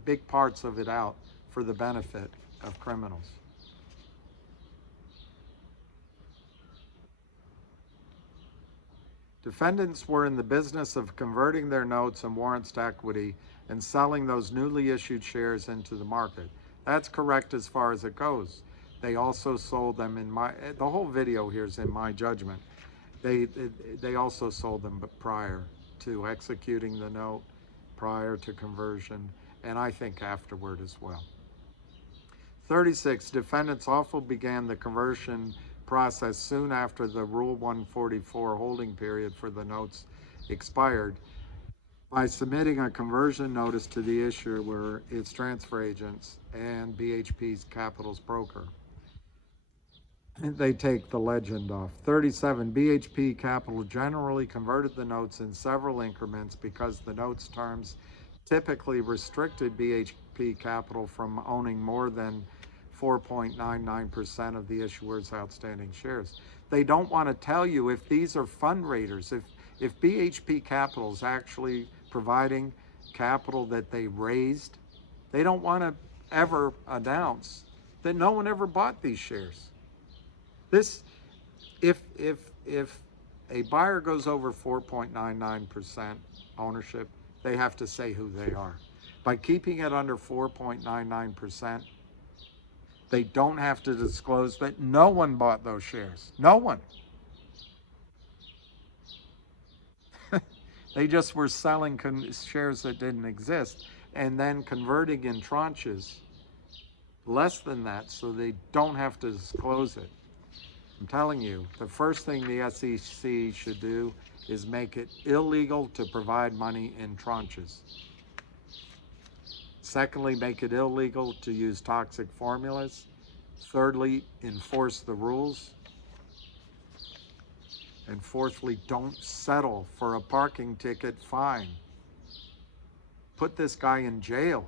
big parts of it out for the benefit of criminals. Defendants were in the business of converting their notes and warrants to equity and selling those newly issued shares into the market. That's correct as far as it goes. They also sold them the whole video here is in my judgment. They also sold them prior to executing the note, prior to conversion, and I think afterward as well. 36. Defendants also began the conversion process soon after the Rule 144 holding period for the notes expired by submitting a conversion notice to the issuer, its transfer agents, and BHP Capital's broker. They take the legend off. 37. BHP Capital generally converted the notes in several increments because the notes terms typically restricted BHP Capital from owning more than 4.99% of the issuer's outstanding shares. They don't want to tell you if these are fundraisers, if BHP Capital is actually providing capital that they raised. They don't want to ever announce that no one ever bought these shares. If a buyer goes over 4.99% ownership, they have to say who they are. By keeping it under 4.99%, they don't have to disclose that no one bought those shares. No one. They just were selling shares that didn't exist and then converting in tranches less than that so they don't have to disclose it. I'm telling you, the first thing the SEC should do is make it illegal to provide money in tranches. Secondly, make it illegal to use toxic formulas. Thirdly, enforce the rules. And fourthly, don't settle for a parking ticket fine. Put this guy in jail.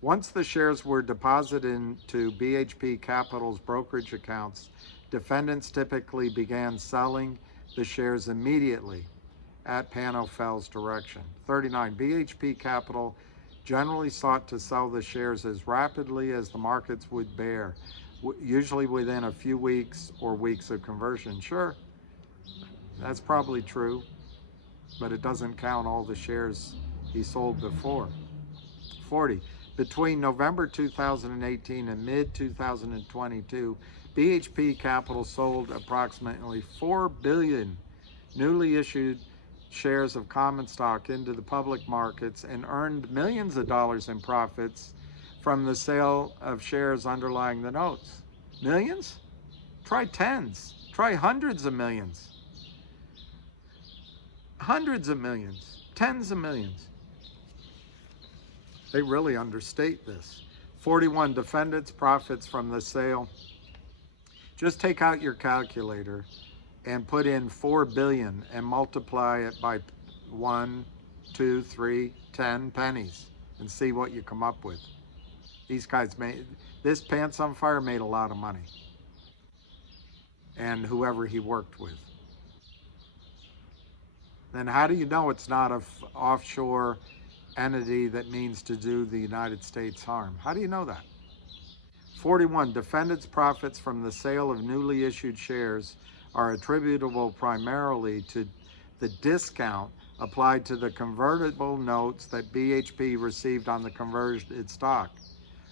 Once the shares were deposited into BHP Capital's brokerage accounts, defendants typically began selling the shares immediately at Pantofel's direction. 39. BHP Capital generally sought to sell the shares as rapidly as the markets would bear, usually within a few weeks or weeks of conversion. Sure, that's probably true, but it doesn't count all the shares he sold before. 40. Between November 2018 and mid-2022, BHP Capital sold approximately 4 billion newly issued shares of common stock into the public markets and earned millions of dollars in profits from the sale of shares underlying the notes. Millions? Try tens. Try hundreds of millions. Hundreds of millions. Tens of millions. They really understate this. 41. Defendants' profits from the sale. Just take out your calculator and put in 4 billion and multiply it by 1, 2, 3, 10 pennies and see what you come up with. These guys made, this Pants on Fire made a lot of money. And whoever he worked with. Then how do you know it's not an offshore entity that means to do the United States harm? How do you know that? 41. Defendants' profits from the sale of newly issued shares are attributable primarily to the discount applied to the convertible notes that BHP received on the converted stock,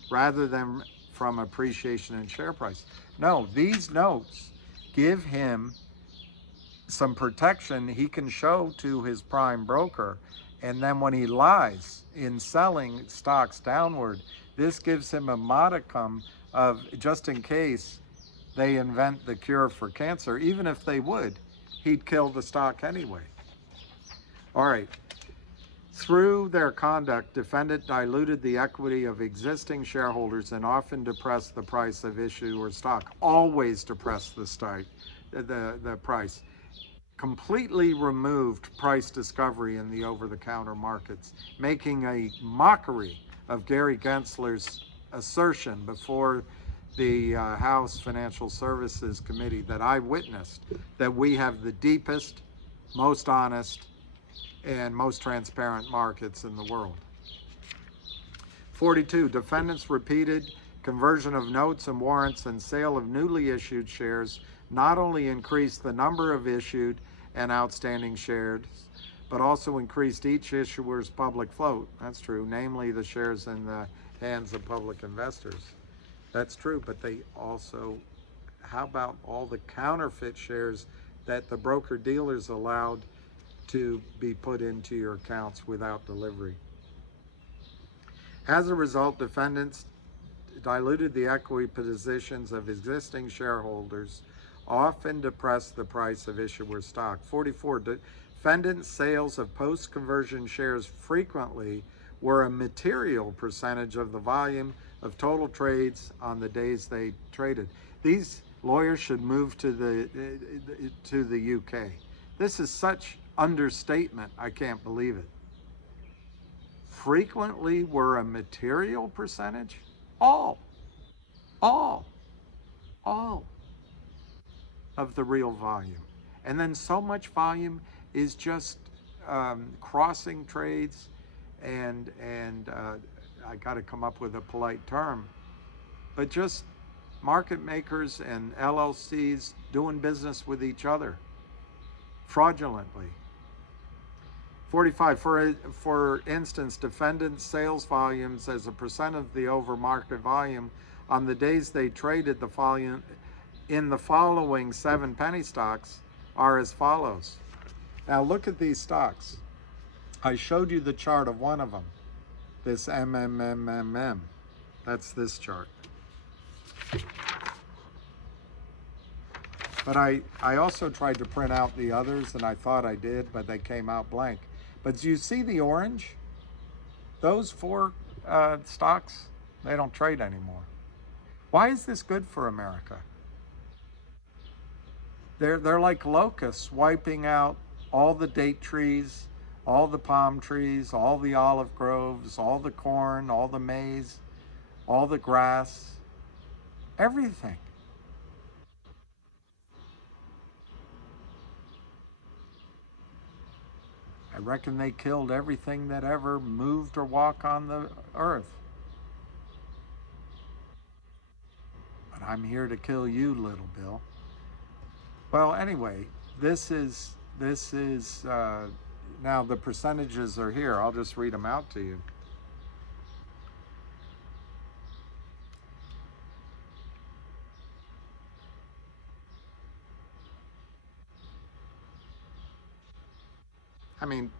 rather than from appreciation in share price. No, these notes give him some protection he can show to his prime broker, and then when he lies in selling stocks downward, this gives him a modicum of, just in case they invent the cure for cancer, even if they would, he'd kill the stock anyway. All right. Through their conduct, defendant diluted the equity of existing shareholders and often depressed the price of issuer stock. Always depressed the price. Completely removed price discovery in the over-the-counter markets, making a mockery of Gary Gensler's assertion before the House Financial Services Committee that I witnessed, that we have the deepest, most honest, and most transparent markets in the world. 42. Defendants' repeated conversion of notes and warrants and sale of newly issued shares not only increased the number of issued and outstanding shares, but also increased each issuer's public float. That's true, namely the shares in the hands of public investors. That's true, but they also, how about all the counterfeit shares that the broker-dealers allowed to be put into your accounts without delivery? As a result, defendants diluted the equity positions of existing shareholders, often depressed the price of issuer stock. 44. Defendant sales of post-conversion shares frequently were a material percentage of the volume of total trades on the days they traded. These lawyers should move to the UK. This is such understatement, I can't believe it. Frequently were a material percentage? All of the real volume. And then so much volume is just crossing trades and I got to come up with a polite term, but just market makers and LLCs doing business with each other fraudulently. 45. For instance, defendants' sales volumes as a percent of the over market volume on the days they traded the volume in the following 7 penny stocks are as follows. Now look at these stocks. I showed you the chart of one of them, this MMMMM. That's this chart. But I also tried to print out the others, and I thought I did, but they came out blank. But do you see the orange? Those 4 stocks, they don't trade anymore. Why is this good for America? They're like locusts wiping out all the date trees, all the palm trees, all the olive groves, all the corn, all the maize, all the grass, everything. I reckon they killed everything that ever moved or walked on the earth. But I'm here to kill you, little Bill. Well, anyway, this is now the percentages are here. I'll just read them out to you. I mean,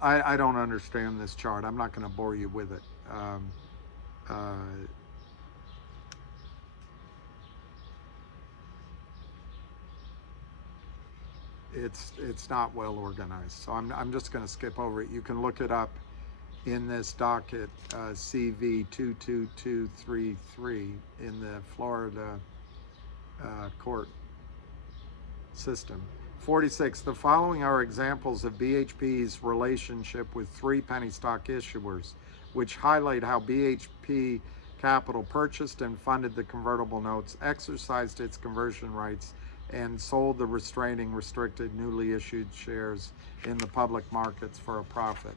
I don't understand this chart. I'm not going to bore you with it. Uh, it's not well organized, so I'm just going to skip over it. You can look it up in this docket, CV 22233 in the Florida court system. 46. The following are examples of BHP's relationship with three penny stock issuers, which highlight how BHP Capital purchased and funded the convertible notes, exercised its conversion rights, and sold the restricted newly issued shares in the public markets for a profit.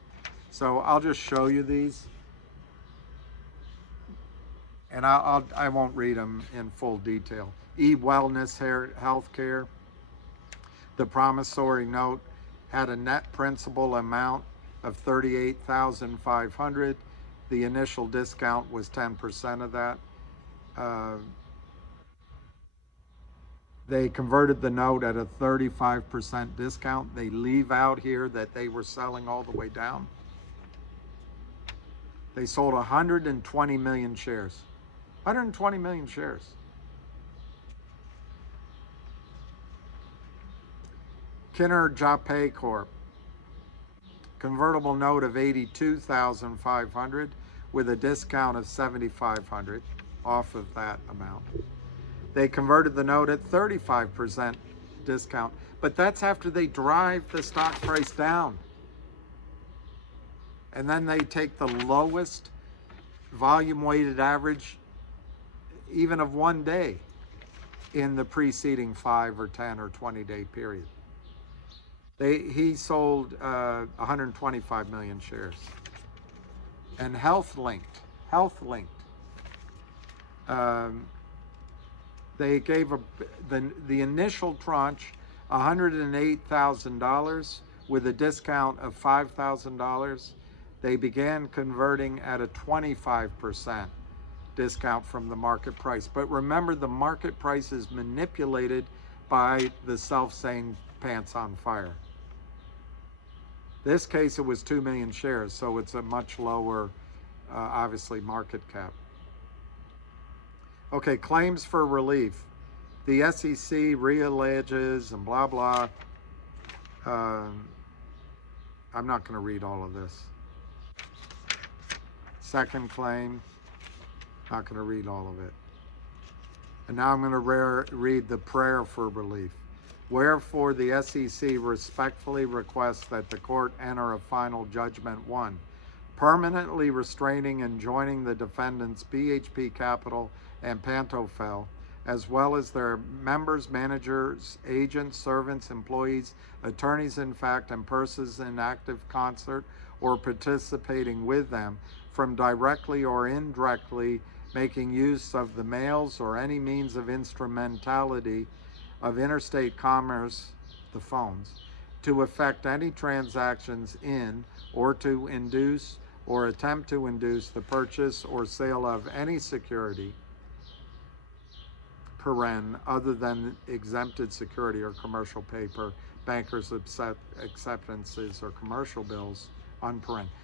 So I'll just show you these, and I won't read them in full detail. E-Wellness Healthcare. The promissory note had a net principal amount of $38,500. The initial discount was 10% of that. They converted the note at a 35% discount. They leave out here that they were selling all the way down. They sold 120 million shares. 120 million shares. Kinner Japay Corp. Convertible note of $82,500 with a discount of $7,500 off of that amount. They converted the note at 35% discount, but that's after they drive the stock price down. And then they take the lowest volume weighted average, even of one day, in the preceding 5 or 10 or 20 day period. He sold 125 million shares. And Health Linked, they gave the initial tranche $108,000 with a discount of $5,000. They began converting at a 25% discount from the market price. But remember, the market price is manipulated by the self-same pants on fire. This case, it was 2 million shares, so it's a much lower, obviously, market cap. Okay, claims for relief. The SEC realleges and blah, blah. I'm not going to read all of this. Second claim, not going to read all of it. And now I'm going to read the prayer for relief. Wherefore the SEC respectfully requests that the court enter a final judgment 1, permanently restraining and joining the defendants BHP Capital and Pantofel, as well as their members, managers, agents, servants, employees, attorneys in fact, and persons in active concert or participating with them from directly or indirectly making use of the mails or any means of instrumentality of interstate commerce, the phones, to effect any transactions in or to induce or attempt to induce the purchase or sale of any security, other than exempted security or commercial paper, bankers' acceptances, or commercial bills,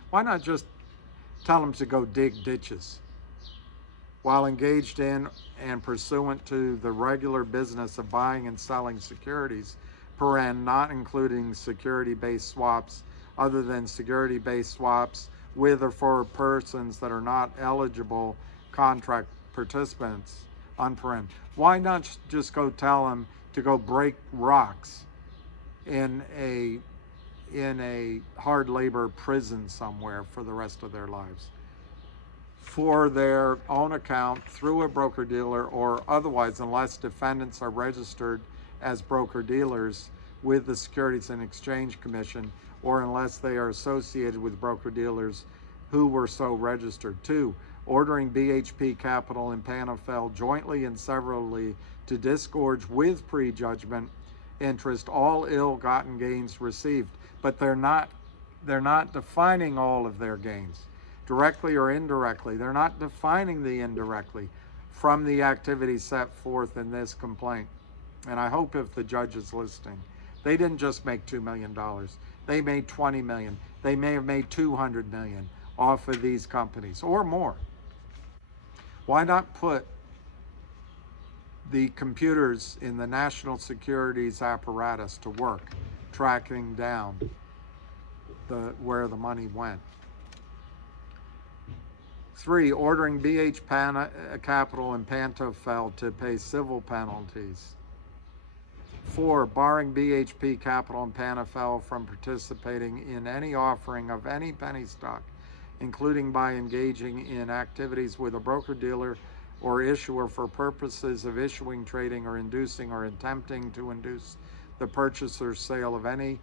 Why not just tell them to go dig ditches? While engaged in and pursuant to the regular business of buying and selling securities, not including security-based swaps, other than security-based swaps with or for persons that are not eligible contract participants on paren. Why not just go tell them to go break rocks in a hard labor prison somewhere for the rest of their lives, for their own account through a broker dealer or otherwise, unless defendants are registered as broker dealers with the Securities and Exchange Commission, or unless they are associated with broker dealers who were so registered. 2, ordering BHP Capital and Pantofel jointly and severally to disgorge with prejudgment interest all ill-gotten gains received. But they're not defining all of their gains, directly or indirectly. They're not defining the indirectly from the activities set forth in this complaint. And I hope if the judge is listening, they didn't just make $2 million. They made 20 million. They may have made 200 million off of these companies or more. Why not put the computers in the national securities apparatus to work, tracking down where the money went? 3, ordering BHP Capital and Pantofel to pay civil penalties. 4, barring BHP Capital and Pantofel from participating in any offering of any penny stock, including by engaging in activities with a broker-dealer or issuer for purposes of issuing, trading, or inducing or attempting to induce the purchase or sale of any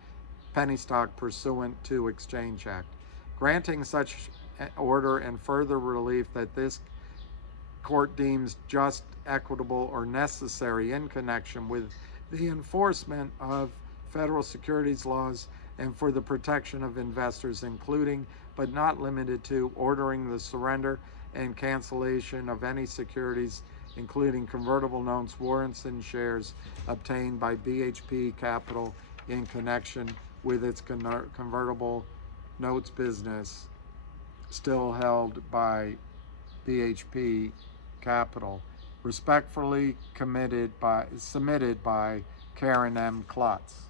penny stock pursuant to Exchange Act. Granting such order and further relief that this court deems just, equitable, or necessary in connection with the enforcement of federal securities laws and for the protection of investors, including but not limited to ordering the surrender and cancellation of any securities, including convertible notes, warrants, and shares obtained by BHP Capital in connection with its convertible notes business still held by BHP Capital. Respectfully submitted by Karen M. Klotz.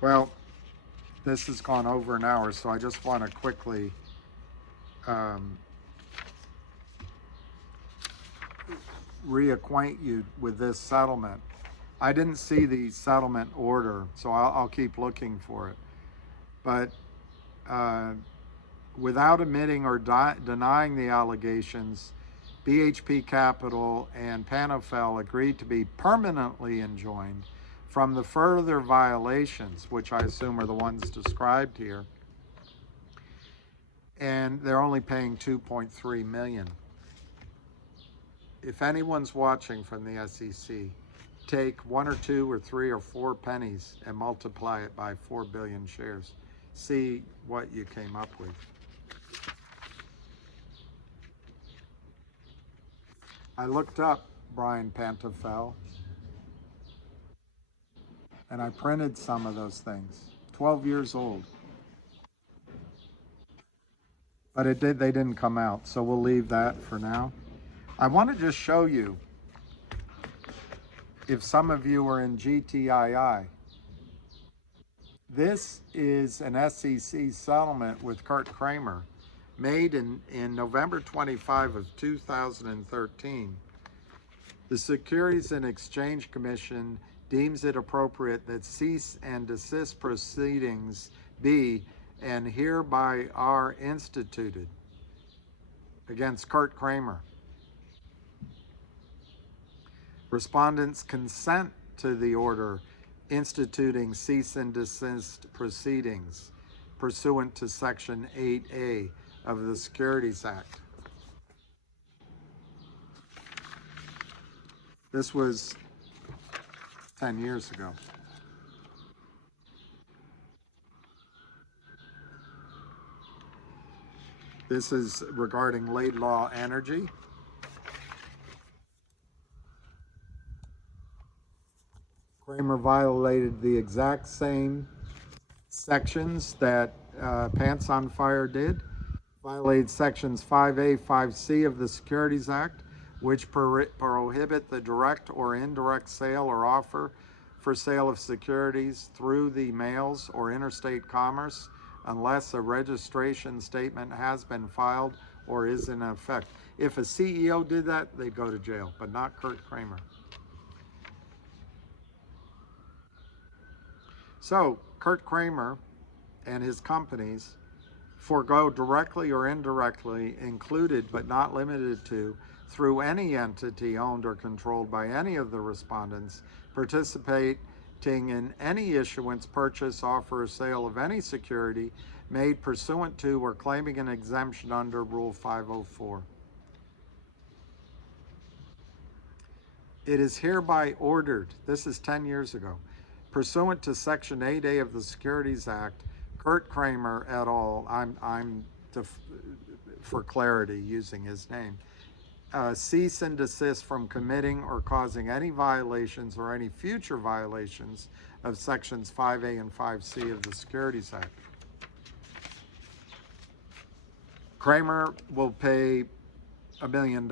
Well, this has gone over an hour, so I just want to quickly reacquaint you with this settlement. I didn't see the settlement order, so I'll keep looking for it. But without admitting or denying the allegations, BHP Capital and Pantofel agreed to be permanently enjoined from the further violations, which I assume are the ones described here, and they're only paying $2.3 million. If anyone's watching from the SEC, take 1 or 2 or 3 or 4 pennies and multiply it by 4 billion shares. See what you came up with. I looked up Brian Pantofel and I printed some of those things. 12 years old. But they didn't come out, so we'll leave that for now. I want to just show you, if some of you are in GTII, this is an SEC settlement with Kurt Kramer made in November 25 of 2013. The Securities and Exchange Commission deems it appropriate that cease and desist proceedings be and hereby are instituted against Kurt Kramer. Respondents consent to the order instituting cease and desist proceedings pursuant to Section 8A of the Securities Act. This was 10 years ago. This is regarding Laidlaw Energy. Kramer violated the exact same sections that Pants on Fire did. Violated sections 5A, 5C of the Securities Act, which prohibit the direct or indirect sale or offer for sale of securities through the mails or interstate commerce unless a registration statement has been filed or is in effect. If a CEO did that, they'd go to jail, but not Kurt Kramer. So Kurt Kramer and his companies forego directly or indirectly, included but not limited to, through any entity owned or controlled by any of the respondents, participating in any issuance, purchase, offer, or sale of any security made pursuant to or claiming an exemption under Rule 504. It is hereby ordered, this is 10 years ago, pursuant to Section 8A of the Securities Act, Kurt Kramer et al., for clarity, using his name, cease and desist from committing or causing any violations or any future violations of Sections 5A and 5C of the Securities Act. Kramer will pay $1 million.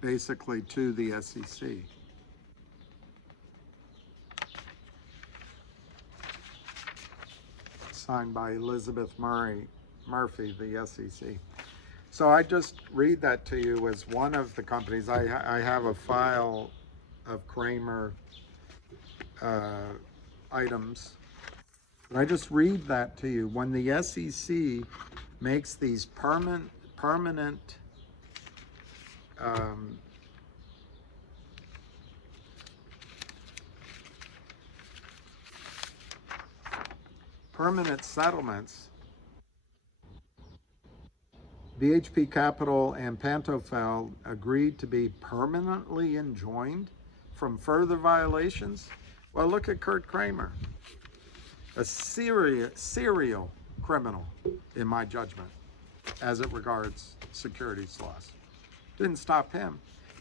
Basically to the SEC. Signed by Elizabeth Murphy, the SEC. So I just read that to you as one of the companies. I have a file of Kramer items. But I just read that to you. When the SEC makes these permanent settlements, BHP Capital and Pantofel agreed to be permanently enjoined from further violations. Well, look at Kurt Kramer, a serial criminal, in my judgment, as it regards securities laws. Didn't stop him,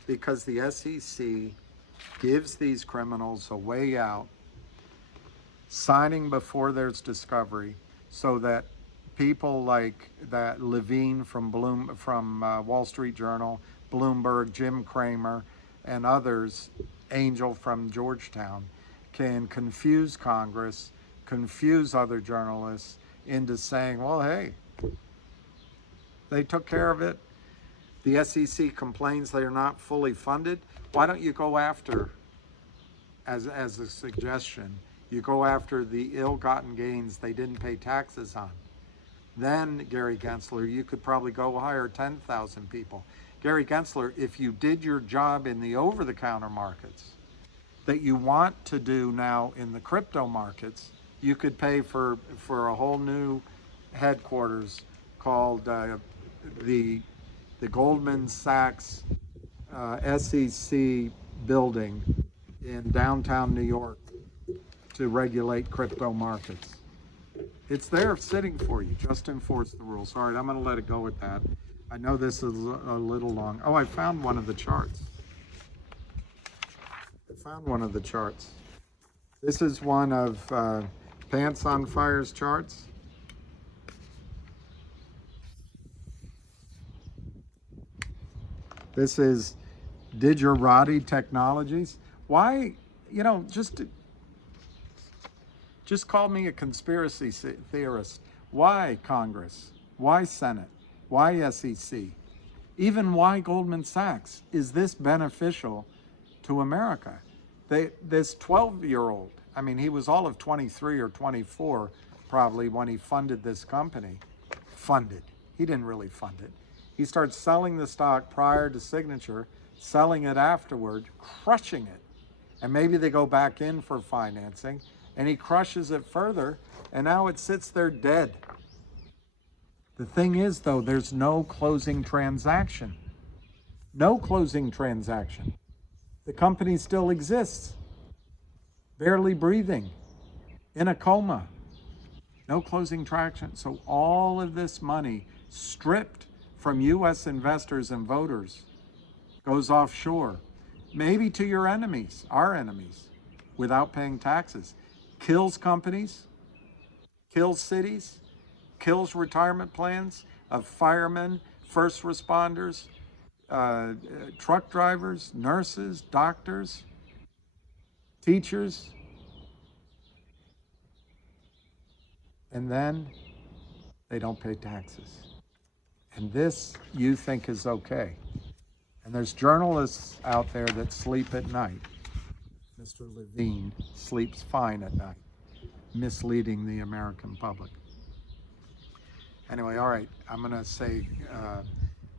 because the SEC gives these criminals a way out, signing before there's discovery, so that people like that Levine from Wall Street Journal, Bloomberg, Jim Cramer, and others, Angel from Georgetown, can confuse Congress, confuse other journalists into saying, well, hey, they took care of it. The SEC complains they are not fully funded. Why don't you go after, as a suggestion, you go after the ill-gotten gains they didn't pay taxes on? Then, Gary Gensler, you could probably go hire 10,000 people. Gary Gensler, if you did your job in the over-the-counter markets that you want to do now in the crypto markets, you could pay for a whole new headquarters called the Goldman Sachs SEC building in downtown New York to regulate crypto markets. It's there sitting for you. Just enforce the rules. All right, I'm going to let it go with that. I know this is a little long. Oh, I found one of the charts. This is one of Pants on Fire's charts. This is Digerati Technologies. Why, just call me a conspiracy theorist. Why Congress? Why Senate? Why SEC? Even why Goldman Sachs? Is this beneficial to America? This 12-year-old, he was all of 23 or 24 probably when he funded this company. He didn't really fund it. He starts selling the stock prior to signature, selling it afterward, crushing it. And maybe they go back in for financing, and he crushes it further, and now it sits there dead. The thing is, though, there's no closing transaction. No closing transaction. The company still exists, barely breathing, in a coma. No closing transaction. So all of this money stripped from U.S. investors and voters goes offshore, maybe to your enemies, our enemies, without paying taxes. Kills companies, kills cities, kills retirement plans of firemen, first responders, truck drivers, nurses, doctors, teachers, and then they don't pay taxes. And this you think is okay. And there's journalists out there that sleep at night. Mr. Levine sleeps fine at night, misleading the American public. Anyway, all right, I'm gonna say,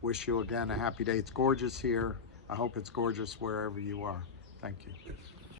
wish you again a happy day. It's gorgeous here. I hope it's gorgeous wherever you are. Thank you.